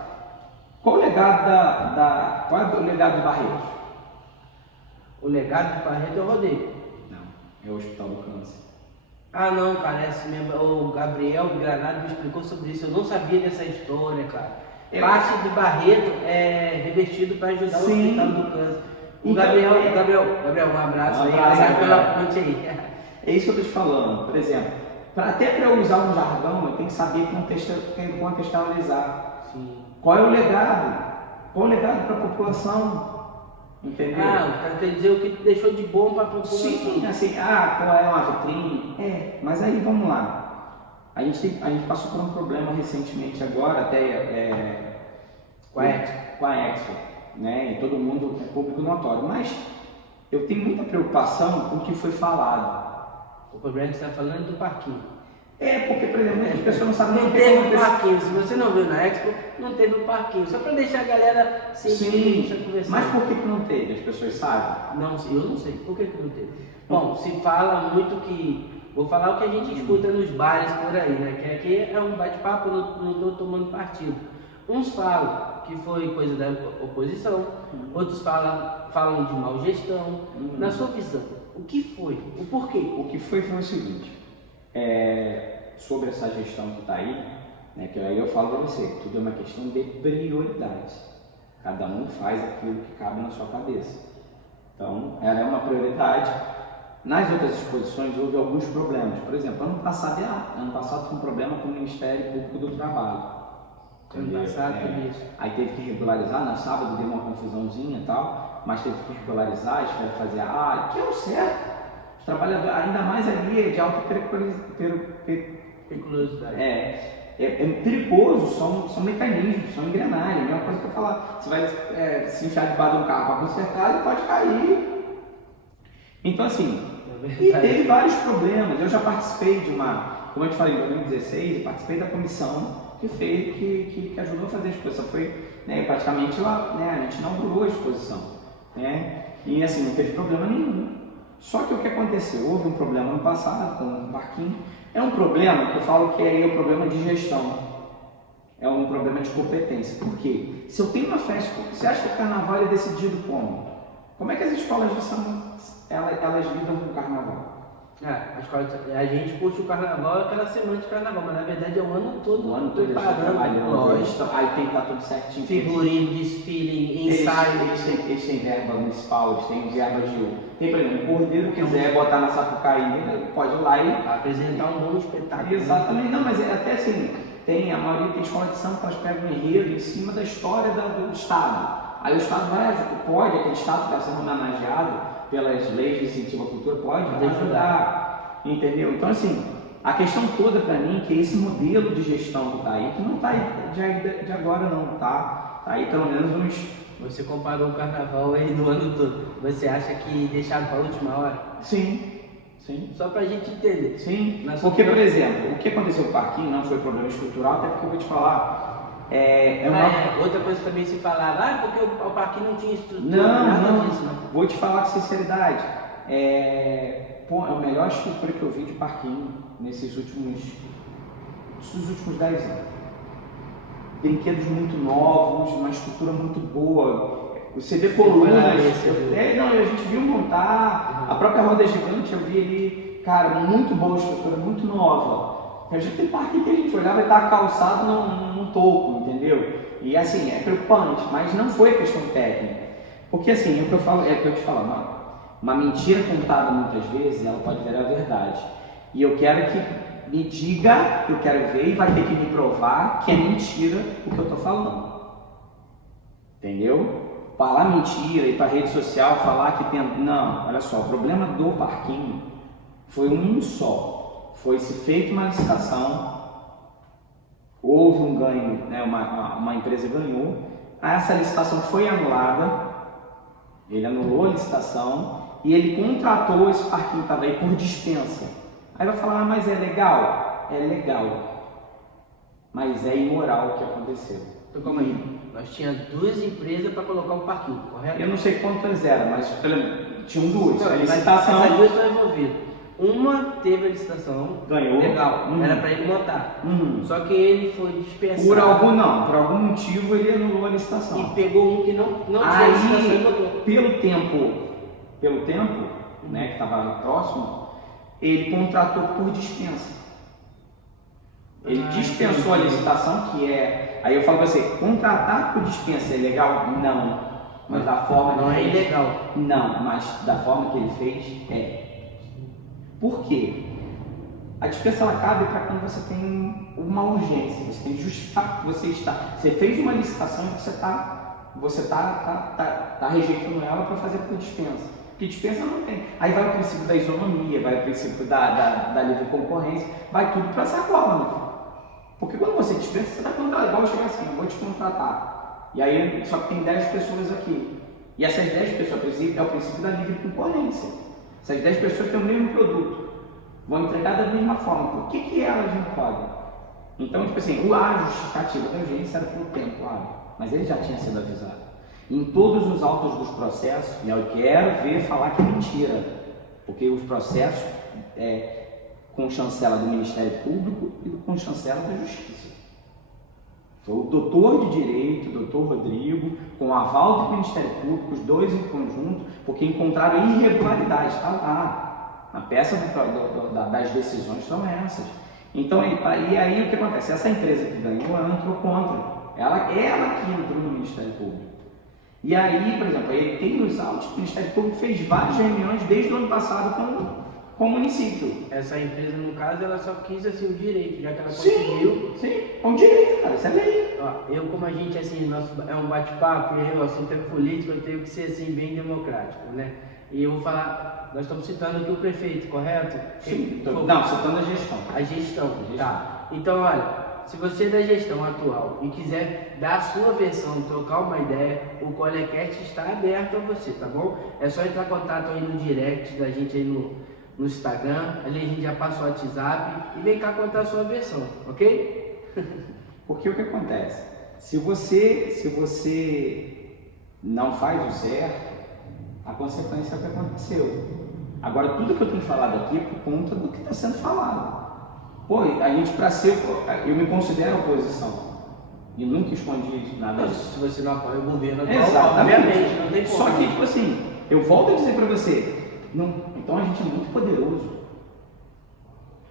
Qual é o legado de Barretos? O legado de Barretos é o rodeio. Não, é o Hospital do Câncer. Ah não, cara, o Gabriel Granado me explicou sobre isso, eu não sabia dessa história, cara. Parte de Barreto é revertido para ajudar o Hospital do Câncer. O Gabriel, um abraço aí, obrigado pela ponte aí. É isso que eu estou te falando, por exemplo, até para eu usar um jargão, eu tenho que saber contextualizar. Sim. Qual é o legado? Qual é o legado para a população? Entendeu? O cara quer dizer o que deixou de bom para a população. Sim, assim, qual é uma vitrine? Mas aí vamos lá. A gente passou por um problema recentemente agora, até com a Expo, né? E todo mundo é público notório. Mas eu tenho muita preocupação com o que foi falado. O problema é que você está falando do parquinho. Porque, por exemplo, as pessoas não sabem Não teve um parquinho, se você não viu na Expo, não teve um parquinho, só para deixar a galera sentir conversando. Mas por que não teve? As pessoas sabem? Não, eu não sei, por que não teve? Bom, se fala muito que, vou falar o que a gente escuta nos bares por aí, né? Que aqui é um bate-papo, não estou tomando partido. Uns falam que foi coisa da oposição, outros falam de mau gestão. Na sua visão, o que foi? O porquê? O que foi o seguinte, sobre essa gestão que está aí, né, que aí eu falo para você, tudo é uma questão de prioridades. Cada um faz aquilo que cabe na sua cabeça. Então, ela é uma prioridade. Nas outras exposições houve alguns problemas. Por exemplo, ano passado foi um problema com o Ministério Público do Trabalho. Ano passado teve isso. Aí teve que regularizar, no sábado deu uma confusãozinha e tal, mas teve que regularizar, fazer que é o certo. Os trabalhadores, ainda mais ali, de alta periculosidade. É perigoso, são mecanismos, são engrenagens. A mesma coisa que eu falar, você vai se enfiar debaixo de um carro para consertar, ele pode cair. Então, assim, e teve vários problemas. Eu já participei de como eu te falei, em 2016, eu participei da comissão que ajudou a fazer a exposição. Foi praticamente lá, a gente inaugurou a exposição. E assim, não teve problema nenhum. Só que o que aconteceu? Houve um problema no passado com o parquinho. É um problema que eu falo que é um problema de gestão. É um problema de competência. Por quê? Se eu tenho uma festa, você acha que o carnaval é decidido como? Como é que as escolas de samba elas lidam com o carnaval? A gente curte o carnaval aquela semana de carnaval, mas na verdade é o ano todo. O ano todo preparando, lógico. Aí tem que estar tudo certinho. Figurino, desfile, ensaio. Eles têm verba municipal, eles têm verba de... Tem, por exemplo, o cordeiro quiser botar na Sapucaí, ele pode ir lá e... apresentar um bom espetáculo. Exatamente, não, mas até assim, a maioria tem escola de samba que elas pegam um enredo em cima da história do Estado. Aí o Estado aquele Estado que está sendo homenageado pelas leis de incentivo à cultura, pode ajudar, entendeu? Então, assim, a questão toda para mim é que esse modelo de gestão que está aí, que não está aí de agora não, tá aí pelo menos uns... Você comparou o carnaval aí do ano todo, você acha que deixaram para a última hora? Sim. Só para a gente entender. Sim, porque, por exemplo, o que aconteceu com o parquinho não foi problema estrutural, até porque eu vou te falar... outra coisa também se falava, porque o parquinho não tinha estrutura. Não. Vou te falar com sinceridade. É a melhor estrutura que eu vi de parquinho nesses últimos 10 anos. Brinquedos muito novos, uma estrutura muito boa. Você vê colunas. A gente viu montar. A própria roda gigante eu vi ali, cara, muito boa estrutura, muito nova. A gente tem parque que a gente olhava e estava calçado num topo, entendeu? E assim, é preocupante, mas não foi questão técnica. Porque assim, o que eu te falo, uma mentira contada muitas vezes, ela pode virar verdade. E eu quero que me diga, eu quero ver e vai ter que me provar que é mentira o que eu estou falando. Entendeu? Falar mentira, ir para a rede social, falar que tem... Não, olha só, o problema do parquinho foi um só. Foi-se feita uma licitação, houve um ganho, uma empresa ganhou, essa licitação foi anulada, ele anulou a licitação e ele contratou esse parquinho que estava aí por dispensa. Aí vai falar, mas é legal? É legal, mas é imoral o que aconteceu. Então calma aí, nós tínhamos 2 empresas para colocar um parquinho, correto? Eu não sei quantas eram, mas tinham 2. Não, a licitação... Essas 2 estão envolvidas. Uma teve a licitação, ganhou, legal, era para ele montar. Só que ele foi dispensado. Por algum motivo ele anulou a licitação. E pegou um que não tinha licitação e botou. Pelo tempo, que estava próximo, ele contratou por dispensa. Ele dispensou a licitação, que é... Aí eu falo para você, contratar por dispensa é legal? Não. Mas da forma não é ilegal. Não, mas da forma que ele fez, é. Por quê? A dispensa ela cabe para quando você tem uma urgência, você tem que justificar que você fez uma licitação e você está rejeitando ela para fazer por dispensa. Porque dispensa não tem. Aí vai o princípio da isonomia, vai o princípio da livre concorrência, vai tudo para essa sacola, meu filho. Porque quando você dispensa, você está contratando, igual chegar assim, eu vou te contratar. E aí, só que tem 10 pessoas aqui. E essas 10 pessoas, é o princípio da livre concorrência. Essas 10 pessoas têm o mesmo produto. vão entregar da mesma forma. Por que elas não podem? Então, tipo assim, a justificativa da urgência era pelo tempo hábil, mas ele já tinha sido avisado. Em todos os autos dos processos, eu quero ver falar que é mentira, porque os processos com chancela do Ministério Público e com chancela da Justiça. Foi o doutor de Direito, o doutor Rodrigo, com o aval do Ministério Público, os dois em conjunto, porque encontraram irregularidades, está lá. A peça das decisões são essas. Então, e aí o que acontece? Essa empresa que ganhou, ela entrou contra. Ela que entrou no Ministério Público. E aí, por exemplo, ele tem nos autos, o Ministério Público fez várias reuniões desde o ano passado com o município. Essa empresa, no caso, ela só quis assim, o direito, já que ela conseguiu. Sim, é um direito, cara, isso é lei. Eu, como a gente, assim, é um bate-papo, e o assunto é político, eu tenho que ser, assim, bem democrático, né? E eu vou falar, nós estamos citando aqui o prefeito, correto? Sim, não, citando a gestão. A gestão, tá. Então, olha, se você é da gestão atual e quiser dar a sua versão, trocar uma ideia, o Colecast está aberto a você, tá bom? É só entrar em contato aí no direct da gente aí no Instagram, ali a gente já passa o WhatsApp e vem cá contar a sua versão, ok? Porque o que acontece? Se você não faz o certo, a consequência é o que aconteceu. Agora, tudo que eu tenho falado aqui é por conta do que está sendo falado. Pô, a gente, para ser, eu me considero oposição e nunca escondi nada disso. Se você não apoia o governo atual, exatamente, obviamente, não tem como. Só que, tipo assim, eu volto a dizer para você, então a gente é muito poderoso.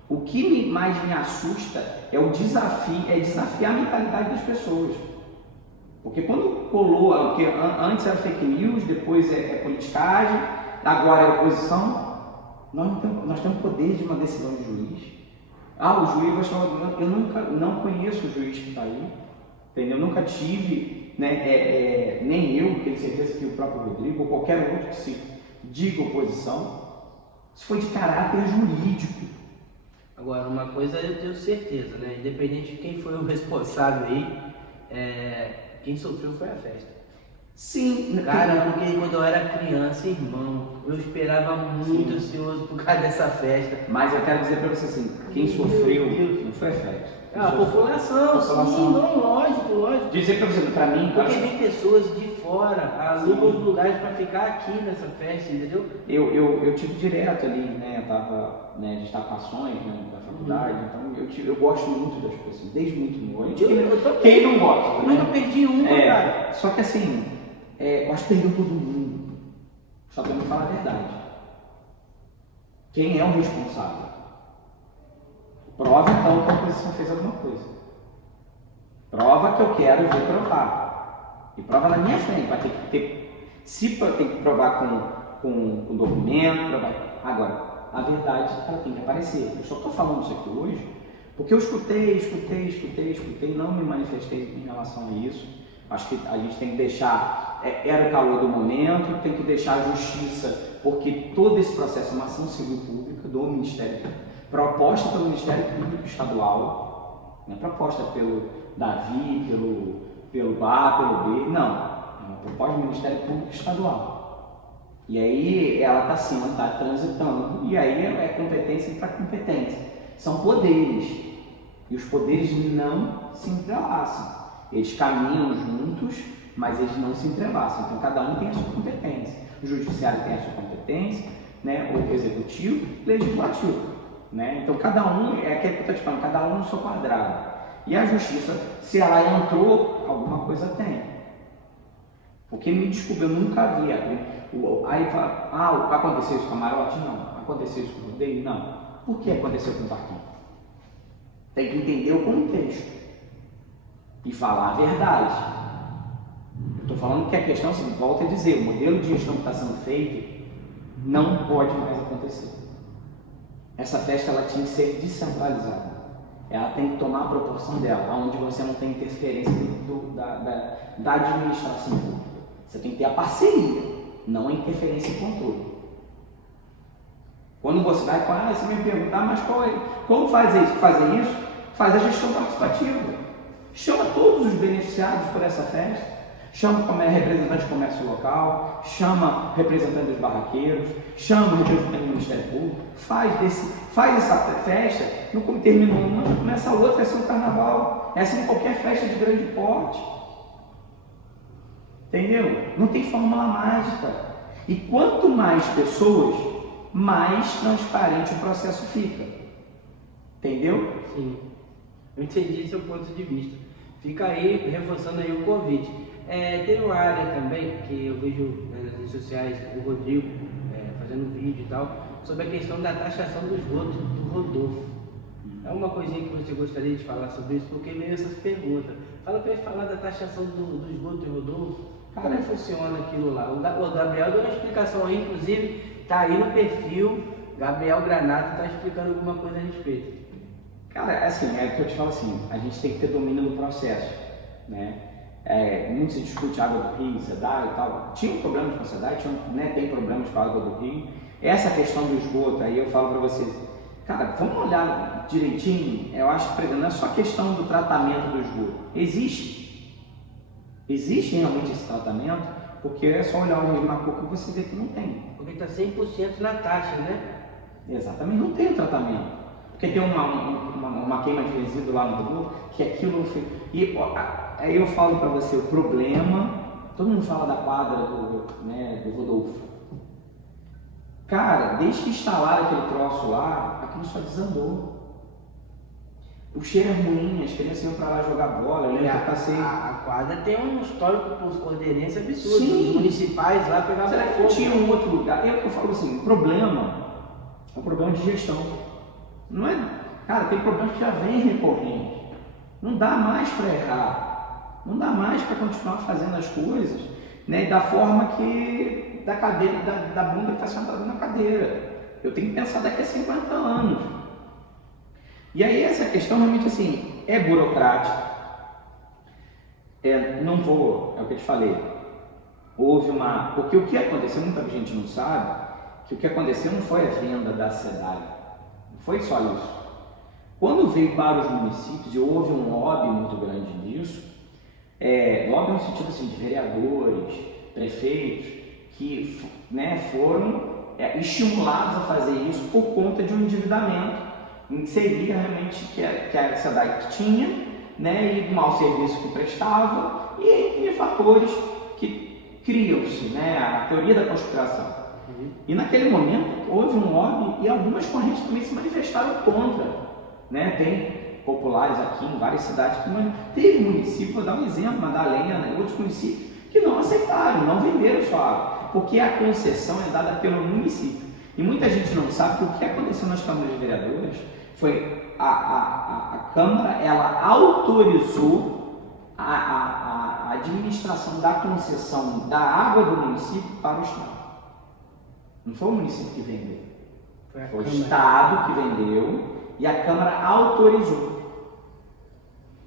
O que mais me assusta é desafiar a mentalidade das pessoas. Porque quando colou, porque antes era fake news, depois é politicagem, agora é oposição, nós temos poder de uma decisão de juiz. O juiz vai chamar, eu não conheço o juiz que está aí, entendeu? Eu nunca tive, né, nem eu, tenho certeza que o próprio Rodrigo ou qualquer outro que se diga oposição, isso foi de caráter jurídico. Agora, uma coisa eu tenho certeza, né? Independente de quem foi o responsável aí, quem sofreu foi a festa. Sim, cara, porque quando eu era criança, irmão, eu esperava muito ansioso por causa dessa festa. Mas eu quero dizer pra você assim, quem sofreu não foi a festa. A população, sim, não, lógico. Dizer pra você, pra mim... Porque vem pessoas de fora, alugam os lugares pra ficar aqui nessa festa, entendeu? Eu tive direto ali, né, eu tava, né, de estações, né, da faculdade, então eu gosto muito das pessoas, desde muito novo. Quem não gosta? Eu nunca perdi um, cara. Só que assim, eu acho que perdeu todo mundo. Só temos que falar a verdade. Quem é o responsável? Prova então que a oposição fez alguma coisa. Prova que eu quero ver provar. E prova na minha frente. Vai ter que ter. Se tem que provar com documento, provar. Agora, a verdade ela tem que aparecer. Eu só estou falando isso aqui hoje porque eu escutei, não me manifestei em relação a isso. Acho que a gente tem que deixar, era o calor do momento, tem que deixar a justiça, porque todo esse processo é uma ação civil pública do Ministério Público, proposta pelo Ministério Público Estadual, não é proposta pelo Davi, pelo A, pelo B, não, é uma proposta do Ministério Público Estadual. E aí ela está assim, ela está transitando, e aí é competência para competência. São poderes, e os poderes não se entrelaçam. Eles caminham juntos, mas eles não se entrelaçam. Então, cada um tem a sua competência. O judiciário tem a sua competência, né? O executivo, o legislativo. Né? Então, cada um, é aquilo que eu estou te falando, cada um no seu quadrado. E a justiça, se ela entrou, alguma coisa tem. Porque, me desculpe, eu nunca vi. Aí fala, aconteceu isso com o Camarote? Não. Aconteceu isso com o Rodeio? Não. Por que aconteceu com o Parquinho? Tem que entender o contexto. E falar a verdade. Eu estou falando que a questão, assim, volta a dizer, o modelo de gestão que está sendo feito não pode mais acontecer. Essa festa ela tinha que ser descentralizada. Ela tem que tomar a proporção dela, onde você não tem interferência da administração pública. Você tem que ter a parceria, não a interferência e controle. Quando você vai falar, você me pergunta, mas como fazer isso? Fazer isso? Faz a gestão participativa. Chama todos os beneficiados por essa festa. chama representante de comércio local, chama representante dos barraqueiros, chama representante do Ministério Público, faz essa festa, não terminou uma, começa a outra, é assim um carnaval, é assim qualquer festa de grande porte. Entendeu? Não tem fórmula mágica. E quanto mais pessoas, mais transparente o processo fica. Entendeu? Sim. Eu entendi seu ponto de vista. Fica aí, reforçando aí o convite. Tem uma área também que eu vejo nas redes sociais, o Rodrigo fazendo vídeo e tal, sobre a questão da taxação do esgoto do Rodolfo. É uma coisinha que você gostaria de falar sobre isso, porque veio essas perguntas. Fala para ele falar da taxação do esgoto do Rodolfo. Como funciona aquilo lá? O Gabriel deu uma explicação aí, inclusive, está aí no perfil, Gabriel Granato está explicando alguma coisa a respeito. Cara, assim, é o que eu te falo assim, a gente tem que ter domínio do processo, né? Muito se discute água do rio, SEDAI e tal. Tinha problemas com a SEDAI, tem problemas com a água do rio. Essa questão do esgoto, aí eu falo para vocês, cara, vamos olhar direitinho, eu acho que não é só questão do tratamento do esgoto. Existe realmente esse tratamento, porque é só olhar o Rio Macuca e você vê que não tem. Porque está 100% na taxa, né? Exatamente, não tem o tratamento. Porque tem uma queima de resíduo lá no Rio, que aquilo foi... E aí eu falo para você, o problema, todo mundo fala da quadra do Rodolfo. Cara, desde que instalaram aquele troço lá, aquilo só desandou. O cheiro é ruim, as crianças iam pra lá jogar bola, eu lembro que eu passei... A quadra tem um histórico por coerência absurdo. Sim. Os municipais lá pegavam Será que não tinha um outro lugar? Eu falo assim, o problema é um problema de gestão. Não é... Cara, tem problemas que já vem recorrendo. Não dá mais para errar. Não dá mais para continuar fazendo as coisas, né, da forma que... da cadeira, da bunda que está sentada na cadeira. Eu tenho que pensar daqui a 50 anos. E aí essa questão realmente assim, é burocrática. Não vou, é o que eu te falei. Porque o que aconteceu, muita gente não sabe, que o que aconteceu não foi a venda da SEDAI. Não foi só isso. Quando veio para os municípios e houve um lobby muito grande nisso, lobby no sentido assim, de vereadores, prefeitos, que foram estimulados a fazer isso por conta de um endividamento. Seria realmente que a SEDAI tinha, né, e o mau serviço que prestava e fatores que criam-se, né, a teoria da conspiração. E naquele momento houve um lobby e algumas correntes também se manifestaram contra, né? Tem populares aqui em várias cidades que teve município, vou dar um exemplo, Madalena, né, outros municípios que não aceitaram, não venderam sua água, porque a concessão é dada pelo município. E muita gente não sabe que o que aconteceu nas câmaras de vereadores foi a Câmara, ela autorizou a administração da concessão da água do município para o Estado. Não foi o município que vendeu, foi o Estado que vendeu e a Câmara autorizou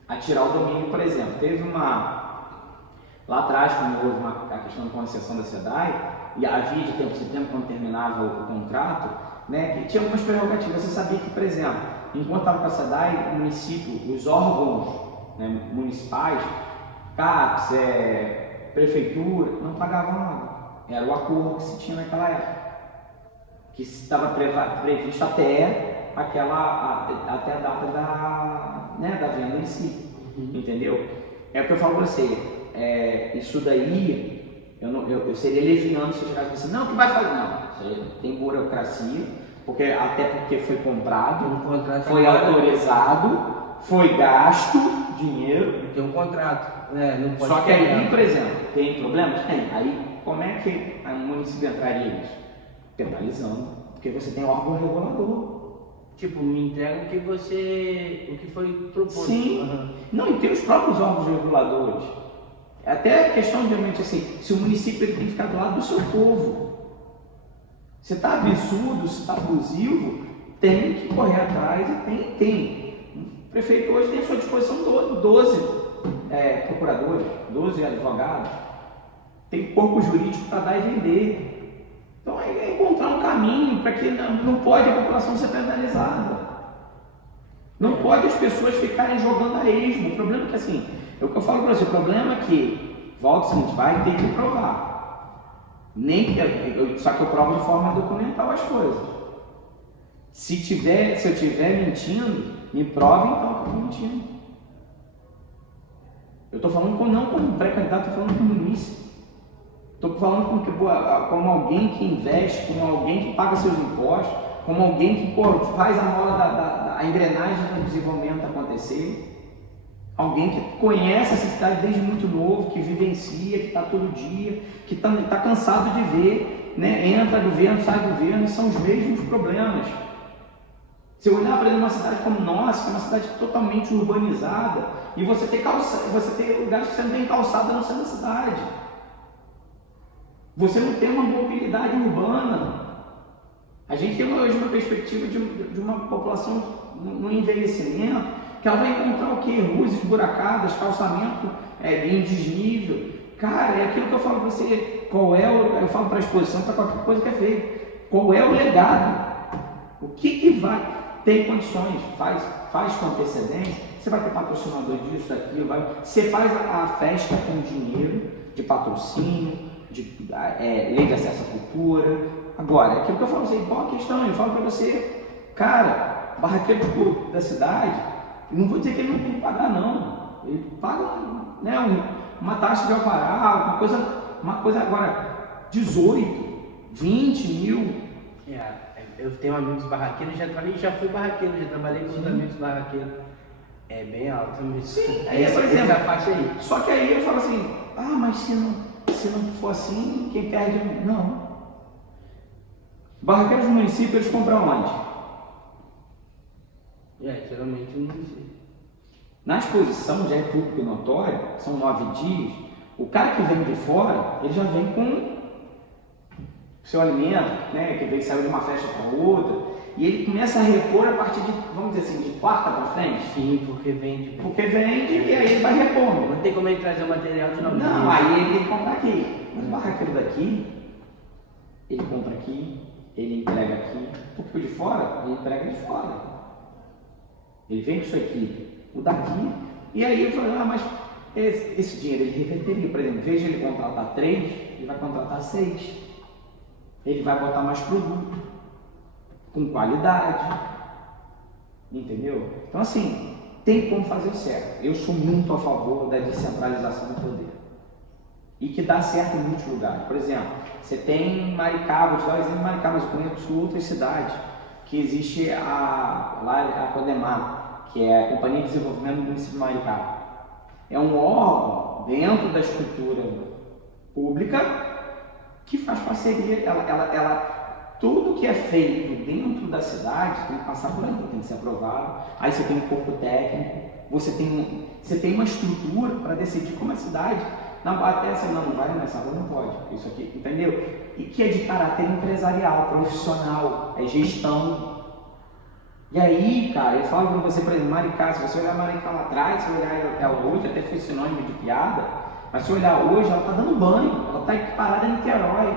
a tirar o domínio. Por exemplo, teve lá atrás, quando houve a questão da concessão da SEDAI, e havia de tempos em tempos, quando terminava o contrato, né, que tinha algumas prerrogativas. Você sabia que, por exemplo, enquanto estava com a SEDAI, o município, os órgãos, né, municipais, CAPES, prefeitura, não pagavam nada. Era o acordo que se tinha naquela época, que estava previsto até a data da venda em si, entendeu? É o que eu falo para você, isso daí... Eu seria leviano se eu chegasse assim, não, o que vai fazer? Não, isso aí tem burocracia, até porque foi comprado, foi autorizado, foi gasto dinheiro. Tem um contrato, não pode. Só que aí, por exemplo, tem problemas? Tem. Aí, como é que o município entraria nisso? Penalizando, porque você tem órgão regulador. Tipo, me entrega o que foi proposto. Sim. Não, e tem os próprios órgãos reguladores. Até a questão de realmente assim, se o município tem que ficar do lado do seu povo. Se está absurdo, se está abusivo, tem que correr atrás e tem. O prefeito hoje tem à sua disposição 12 procuradores, 12 advogados, tem corpo jurídico para dar e vender. Então é encontrar um caminho para que não pode a população ser penalizada. Não pode as pessoas ficarem jogando a esmo. O problema é que assim, é o que eu falo para você, o problema é que volta ao seguinte, vai ter que provar. Só que eu provo de forma documental as coisas. Se eu estiver mentindo, me prove então que eu estou mentindo. Eu estou falando não como pré-candidato, estou falando como início. Estou falando como alguém que investe, como alguém que paga seus impostos, como alguém que faz a mola a engrenagem do desenvolvimento acontecer. Alguém que conhece essa cidade desde muito novo, que vivencia, que está todo dia, que está cansado de ver, né? Entra governo, sai governo, e são os mesmos problemas. Se eu olhar para uma cidade como nossa, que é uma cidade totalmente urbanizada, e você ter lugares que você não tem calçada no centro da cidade. Você não tem uma mobilidade urbana. A gente tem hoje uma perspectiva de uma população no envelhecimento, que ela vai encontrar o quê? Ruas esburacadas, calçamento em desnível. Cara, é aquilo que eu falo para você, eu falo para a exposição, para qualquer coisa que é feita. Qual é o legado? O que vai? Tem condições, faz com antecedência, você vai ter patrocinador disso, daquilo, você faz a festa com dinheiro de patrocínio, de lei de acesso à cultura. Agora, é aquilo que eu falo assim, qual a questão? Eu falo para você, cara, barraqueiro da cidade, não vou dizer que ele não tem que pagar, não. Ele paga, né, uma taxa de alvará, uma coisa agora, 18, 20 mil. Eu tenho amigos barraqueiros, já fui barraqueiro, já trabalhei com os amigos barraqueiros. É bem alto mesmo. Sim, aí, por exemplo, essa faixa aí. Só que aí eu falo assim, mas se não for assim, quem perde? Não. Barraqueiros do município, eles compram onde? Geralmente no município. Na exposição, já é público e notório, são 9 dias, o cara que vem de fora, ele já vem com seu alimento, né, que saiu de uma festa para outra, e ele começa a repor a partir de, vamos dizer assim, de quarta para frente. Sim, porque vende. E aí ele vai repondo. Não tem como ele trazer o material de 9 dias. Não, aí ele tem que comprar aqui. Mas o barraqueiro daqui, ele compra aqui, ele entrega aqui, porque o de fora, ele entrega de fora. Ele vem com sua equipe, o daqui, e aí eu falei, mas esse dinheiro ele reverteria, por exemplo, em vez de ele contratar 3, ele vai contratar 6. Ele vai botar mais produto, com qualidade, entendeu? Então assim, tem como fazer o certo. Eu sou muito a favor da descentralização do poder. E que dá certo em muitos lugares. Por exemplo, você tem Maricá, vou te dar um exemplo de Maricá, mas eu conheço outras cidades, que existe a CODEMAR, que é a Companhia de Desenvolvimento do Município de Maricá. É um órgão dentro da estrutura pública que faz parceria, tudo que é feito dentro da cidade tem que passar por ali, tem que ser aprovado. Aí você tem um corpo técnico, você tem uma estrutura para decidir como a cidade, não vai nessa rua, não pode, isso aqui, entendeu? E que é de caráter empresarial, profissional, é gestão. E aí, cara, eu falo para você, por exemplo, Maricá, se você olhar Maricá lá atrás, se olhar ela hoje, até foi sinônimo de piada, mas se olhar hoje, ela está dando banho, ela está equiparada em Niterói,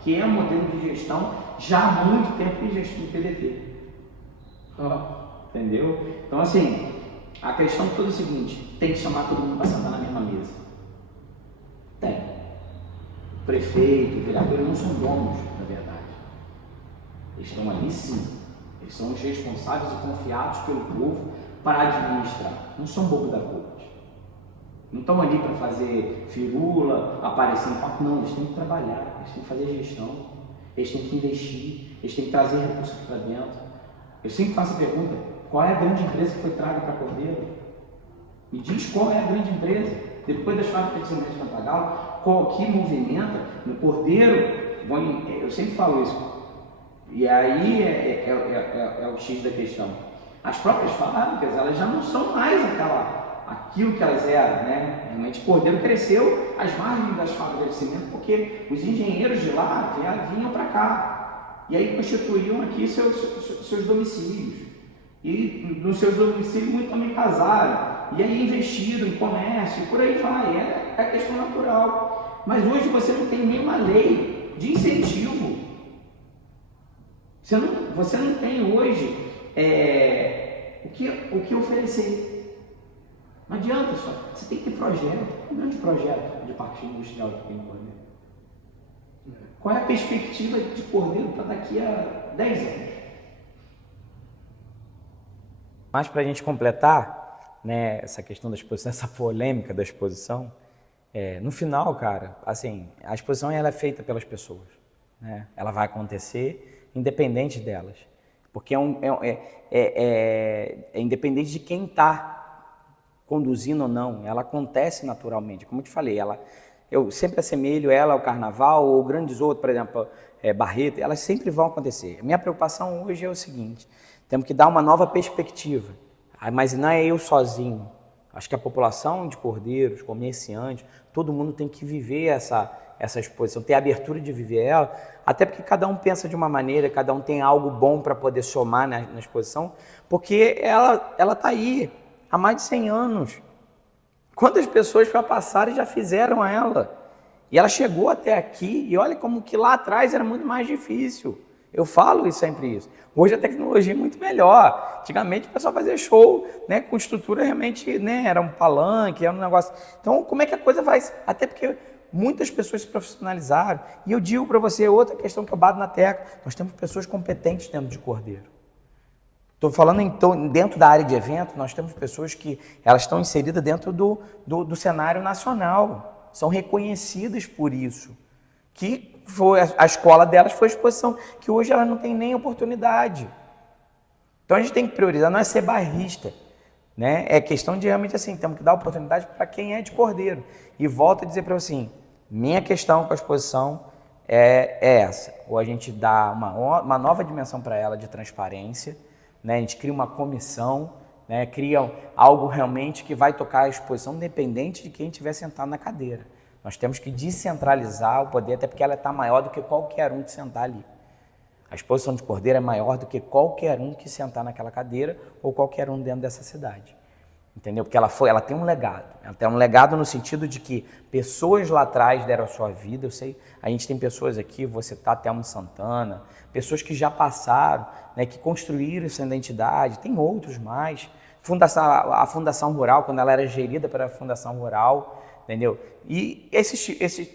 que é um modelo de gestão já há muito tempo em gestão do PDT. Entendeu? Então, assim, a questão toda é o seguinte, tem que chamar todo mundo para sentar na mesma mesa. Tem. Prefeito, vereador, não são donos, na verdade. Eles estão ali sim. Eles são os responsáveis e confiados pelo povo para administrar. Não são bobo da corte. Não estão ali para fazer firula, aparecer em papo, não, eles têm que trabalhar, eles têm que fazer gestão, eles têm que investir, eles têm que trazer recursos para dentro. Eu sempre faço a pergunta, qual é a grande empresa que foi traga para Cordeiro? Me diz qual é a grande empresa, depois das fábricas de cimento de Cantagalo, qual que movimenta no Cordeiro, eu sempre falo isso, e aí é o X da questão. As próprias fábricas, elas já não são mais aquilo que elas eram, né? Realmente Cordeiro cresceu às margens das fábricas de cimento porque os engenheiros de lá vinham para cá e aí constituíam aqui seus domicílios e nos seus domicílios muito também casaram e aí investiram em comércio e por aí vai, é a questão natural. Mas hoje você não tem nenhuma lei de incentivo, você não tem hoje o que oferecer. Não adianta só. Você tem que ter projeto. Um grande projeto de partido industrial que tem em Cordeiro. Qual é a perspectiva de Cordeiro para daqui a 10 anos? Mas para a gente completar, né, essa questão da exposição, essa polêmica da exposição, no final, cara, assim, a exposição ela é feita pelas pessoas, né? Ela vai acontecer independente delas, porque é independente de quem está conduzindo ou não, ela acontece naturalmente. Como eu te falei, eu sempre assemelho ela ao carnaval ou grandes outros, por exemplo, Barreto, elas sempre vão acontecer. A minha preocupação hoje é o seguinte: temos que dar uma nova perspectiva, mas não é eu sozinho. Acho que a população de Cordeiros, comerciantes, todo mundo tem que viver essa exposição, ter a abertura de viver ela, até porque cada um pensa de uma maneira, cada um tem algo bom para poder somar na exposição, porque ela está aí há mais de 100 anos. Quantas pessoas já passaram e já fizeram ela? E ela chegou até aqui, e olha como que lá atrás era muito mais difícil. Eu falo sempre isso. Hoje a tecnologia é muito melhor. Antigamente o pessoal fazia show, né, com estrutura realmente, né, era um palanque, era um negócio. Então, como é que a coisa vai? Até porque muitas pessoas se profissionalizaram. E eu digo para você, outra questão que eu bato na tecla, nós temos pessoas competentes dentro de Cordeiro. Estou falando então, dentro da área de evento, nós temos pessoas que elas estão inseridas dentro do cenário nacional, são reconhecidas por isso, que foi a escola delas foi a exposição, que hoje elas não têm nem oportunidade. Então a gente tem que priorizar, não é ser bairrista, né? É questão de realmente assim, temos que dar oportunidade para quem é de Cordeiro. E volto a dizer para você assim, minha questão com a exposição é essa, ou a gente dá uma nova dimensão para ela de transparência, né? A gente cria uma comissão, né? Cria algo realmente que vai tocar a exposição independente de quem estiver sentado na cadeira. Nós temos que descentralizar o poder, até porque ela está maior do que qualquer um que sentar ali. A exposição de Cordeiro é maior do que qualquer um que sentar naquela cadeira ou qualquer um dentro dessa cidade. Entendeu? Porque ela tem um legado. Ela tem um legado no sentido de que pessoas lá atrás deram a sua vida. Eu sei, a gente tem pessoas aqui, você tá Telmo Santana, pessoas que já passaram, né, que construíram essa identidade, tem outros mais. A Fundação Rural, quando ela era gerida pela Fundação Rural, entendeu? E esses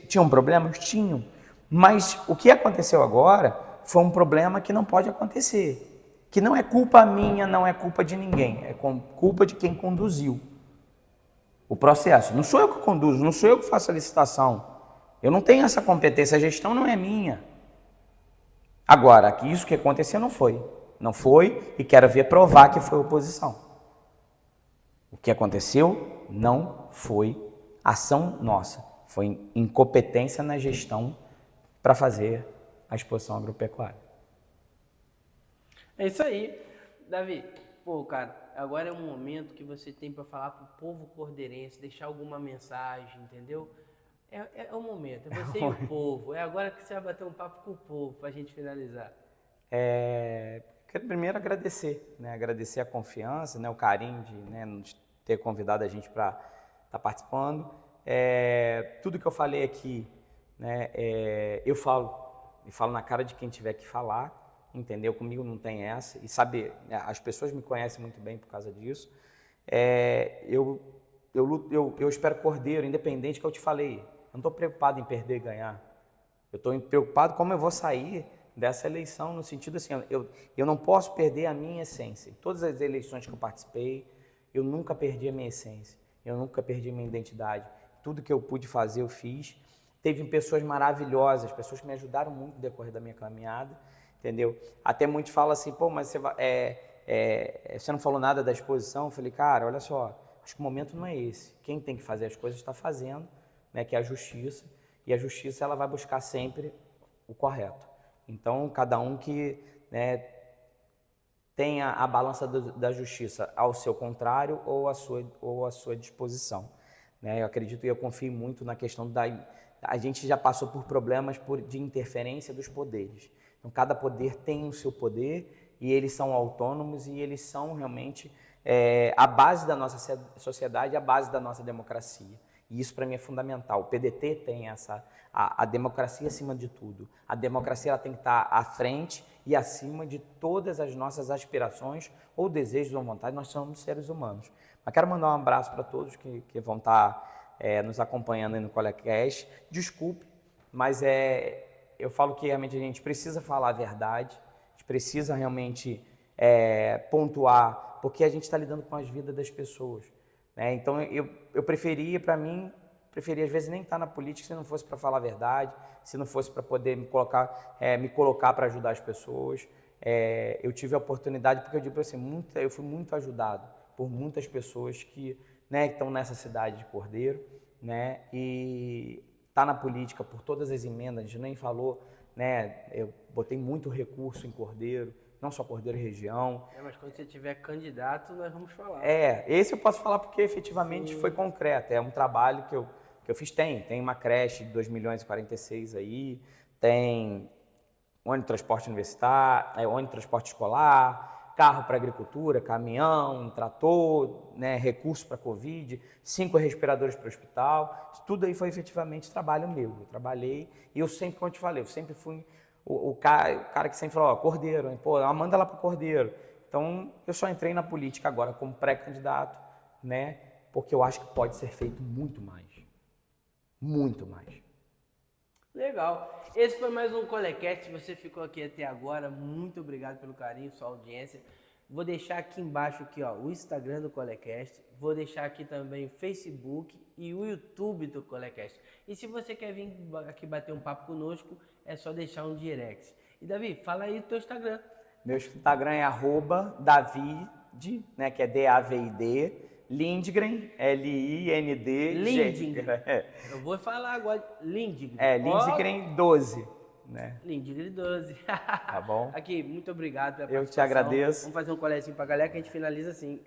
tinham problemas? Tinham. Mas o que aconteceu agora foi um problema que não pode acontecer. Que não é culpa minha, não é culpa de ninguém, é culpa de quem conduziu o processo. Não sou eu que conduzo, não sou eu que faço a licitação. Eu não tenho essa competência, a gestão não é minha. Agora, que isso que aconteceu não foi. Não foi e quero ver provar que foi oposição. O que aconteceu não foi ação nossa, foi incompetência na gestão para fazer a exposição agropecuária. É isso aí, Davi. Pô, cara, agora é um momento que você tem para falar pro povo cordeirense, deixar alguma mensagem, entendeu? É o momento, é você e o povo. É agora que você vai bater um papo com o povo para a gente finalizar. Quero primeiro agradecer, né? Agradecer a confiança, né? O carinho de, né, nos ter convidado a gente para estar participando. Tudo que eu falei aqui, né, eu falo na cara de quem tiver que falar. Entendeu? Comigo não tem essa. E sabe, as pessoas me conhecem muito bem por causa disso. Eu espero Cordeiro, independente que eu te falei. Eu não estou preocupado em perder e ganhar. Eu estou preocupado como eu vou sair dessa eleição, no sentido assim, eu não posso perder a minha essência. Em todas as eleições que eu participei, eu nunca perdi a minha essência. Eu nunca perdi a minha identidade. Tudo que eu pude fazer, eu fiz. Teve pessoas maravilhosas, pessoas que me ajudaram muito no decorrer da minha caminhada. Entendeu? Até muitos falam assim, pô, mas você não falou nada da exposição. Eu falei, cara, olha só, acho que o momento não é esse. Quem tem que fazer as coisas está fazendo, né, que é a justiça, e a justiça ela vai buscar sempre o correto. Então, cada um que, né, tenha a balança da justiça ao seu contrário ou à sua disposição. Né? Eu acredito e eu confio muito na questão a gente já passou por problemas de interferência dos poderes. Então, cada poder tem o seu poder e eles são autônomos e eles são realmente a base da nossa sociedade, a base da nossa democracia. E isso para mim é fundamental. O PDT tem a democracia acima de tudo. A democracia ela tem que estar à frente e acima de todas as nossas aspirações ou desejos ou vontades, nós somos seres humanos. Mas quero mandar um abraço para todos que vão estar nos acompanhando aí no Colecast. Desculpe, mas eu falo que realmente a gente precisa falar a verdade, a gente precisa realmente pontuar, porque a gente está lidando com as vidas das pessoas, né? Então eu preferia às vezes nem estar na política se não fosse para falar a verdade, se não fosse para poder me colocar para ajudar as pessoas. Eu tive a oportunidade, porque eu digo assim, eu fui muito ajudado por muitas pessoas que estão nessa cidade de Cordeiro, né? E tá na política por todas as emendas, a gente nem falou, né? Eu botei muito recurso em Cordeiro, não só Cordeiro e região. Mas quando você tiver candidato, nós vamos falar. Esse eu posso falar porque efetivamente foi concreto, é um trabalho que eu fiz. Tem uma creche de 2.046 aí, tem ônibus de transporte universitário, ônibus de transporte escolar, carro para agricultura, caminhão, trator, né, recurso para Covid, 5 respiradores para o hospital. Isso tudo aí foi efetivamente trabalho meu. Eu trabalhei e eu sempre, como eu te falei, eu sempre fui o cara que sempre falou, Cordeiro, hein? Pô, manda lá para Cordeiro. Então, eu só entrei na política agora como pré-candidato, né, porque eu acho que pode ser feito muito mais. Muito mais. Legal. Esse foi mais um Colecast. Se você ficou aqui até agora, muito obrigado pelo carinho, sua audiência. Vou deixar aqui embaixo aqui, ó, o Instagram do Colecast. Vou deixar aqui também o Facebook e o YouTube do Colecast. E se você quer vir aqui bater um papo conosco, é só deixar um direct. E Davi, fala aí do teu Instagram. Meu Instagram é @David, né, que é D-A-V-I-D, Lindgren, L-I-N-D. Lindgren. Eu vou falar agora, Lindgren. Lindgren 12, né? Lindgren 12. Tá bom? Aqui, muito obrigado pela Eu te participação. agradeço. Vamos fazer um colezinho pra galera que a gente finaliza assim.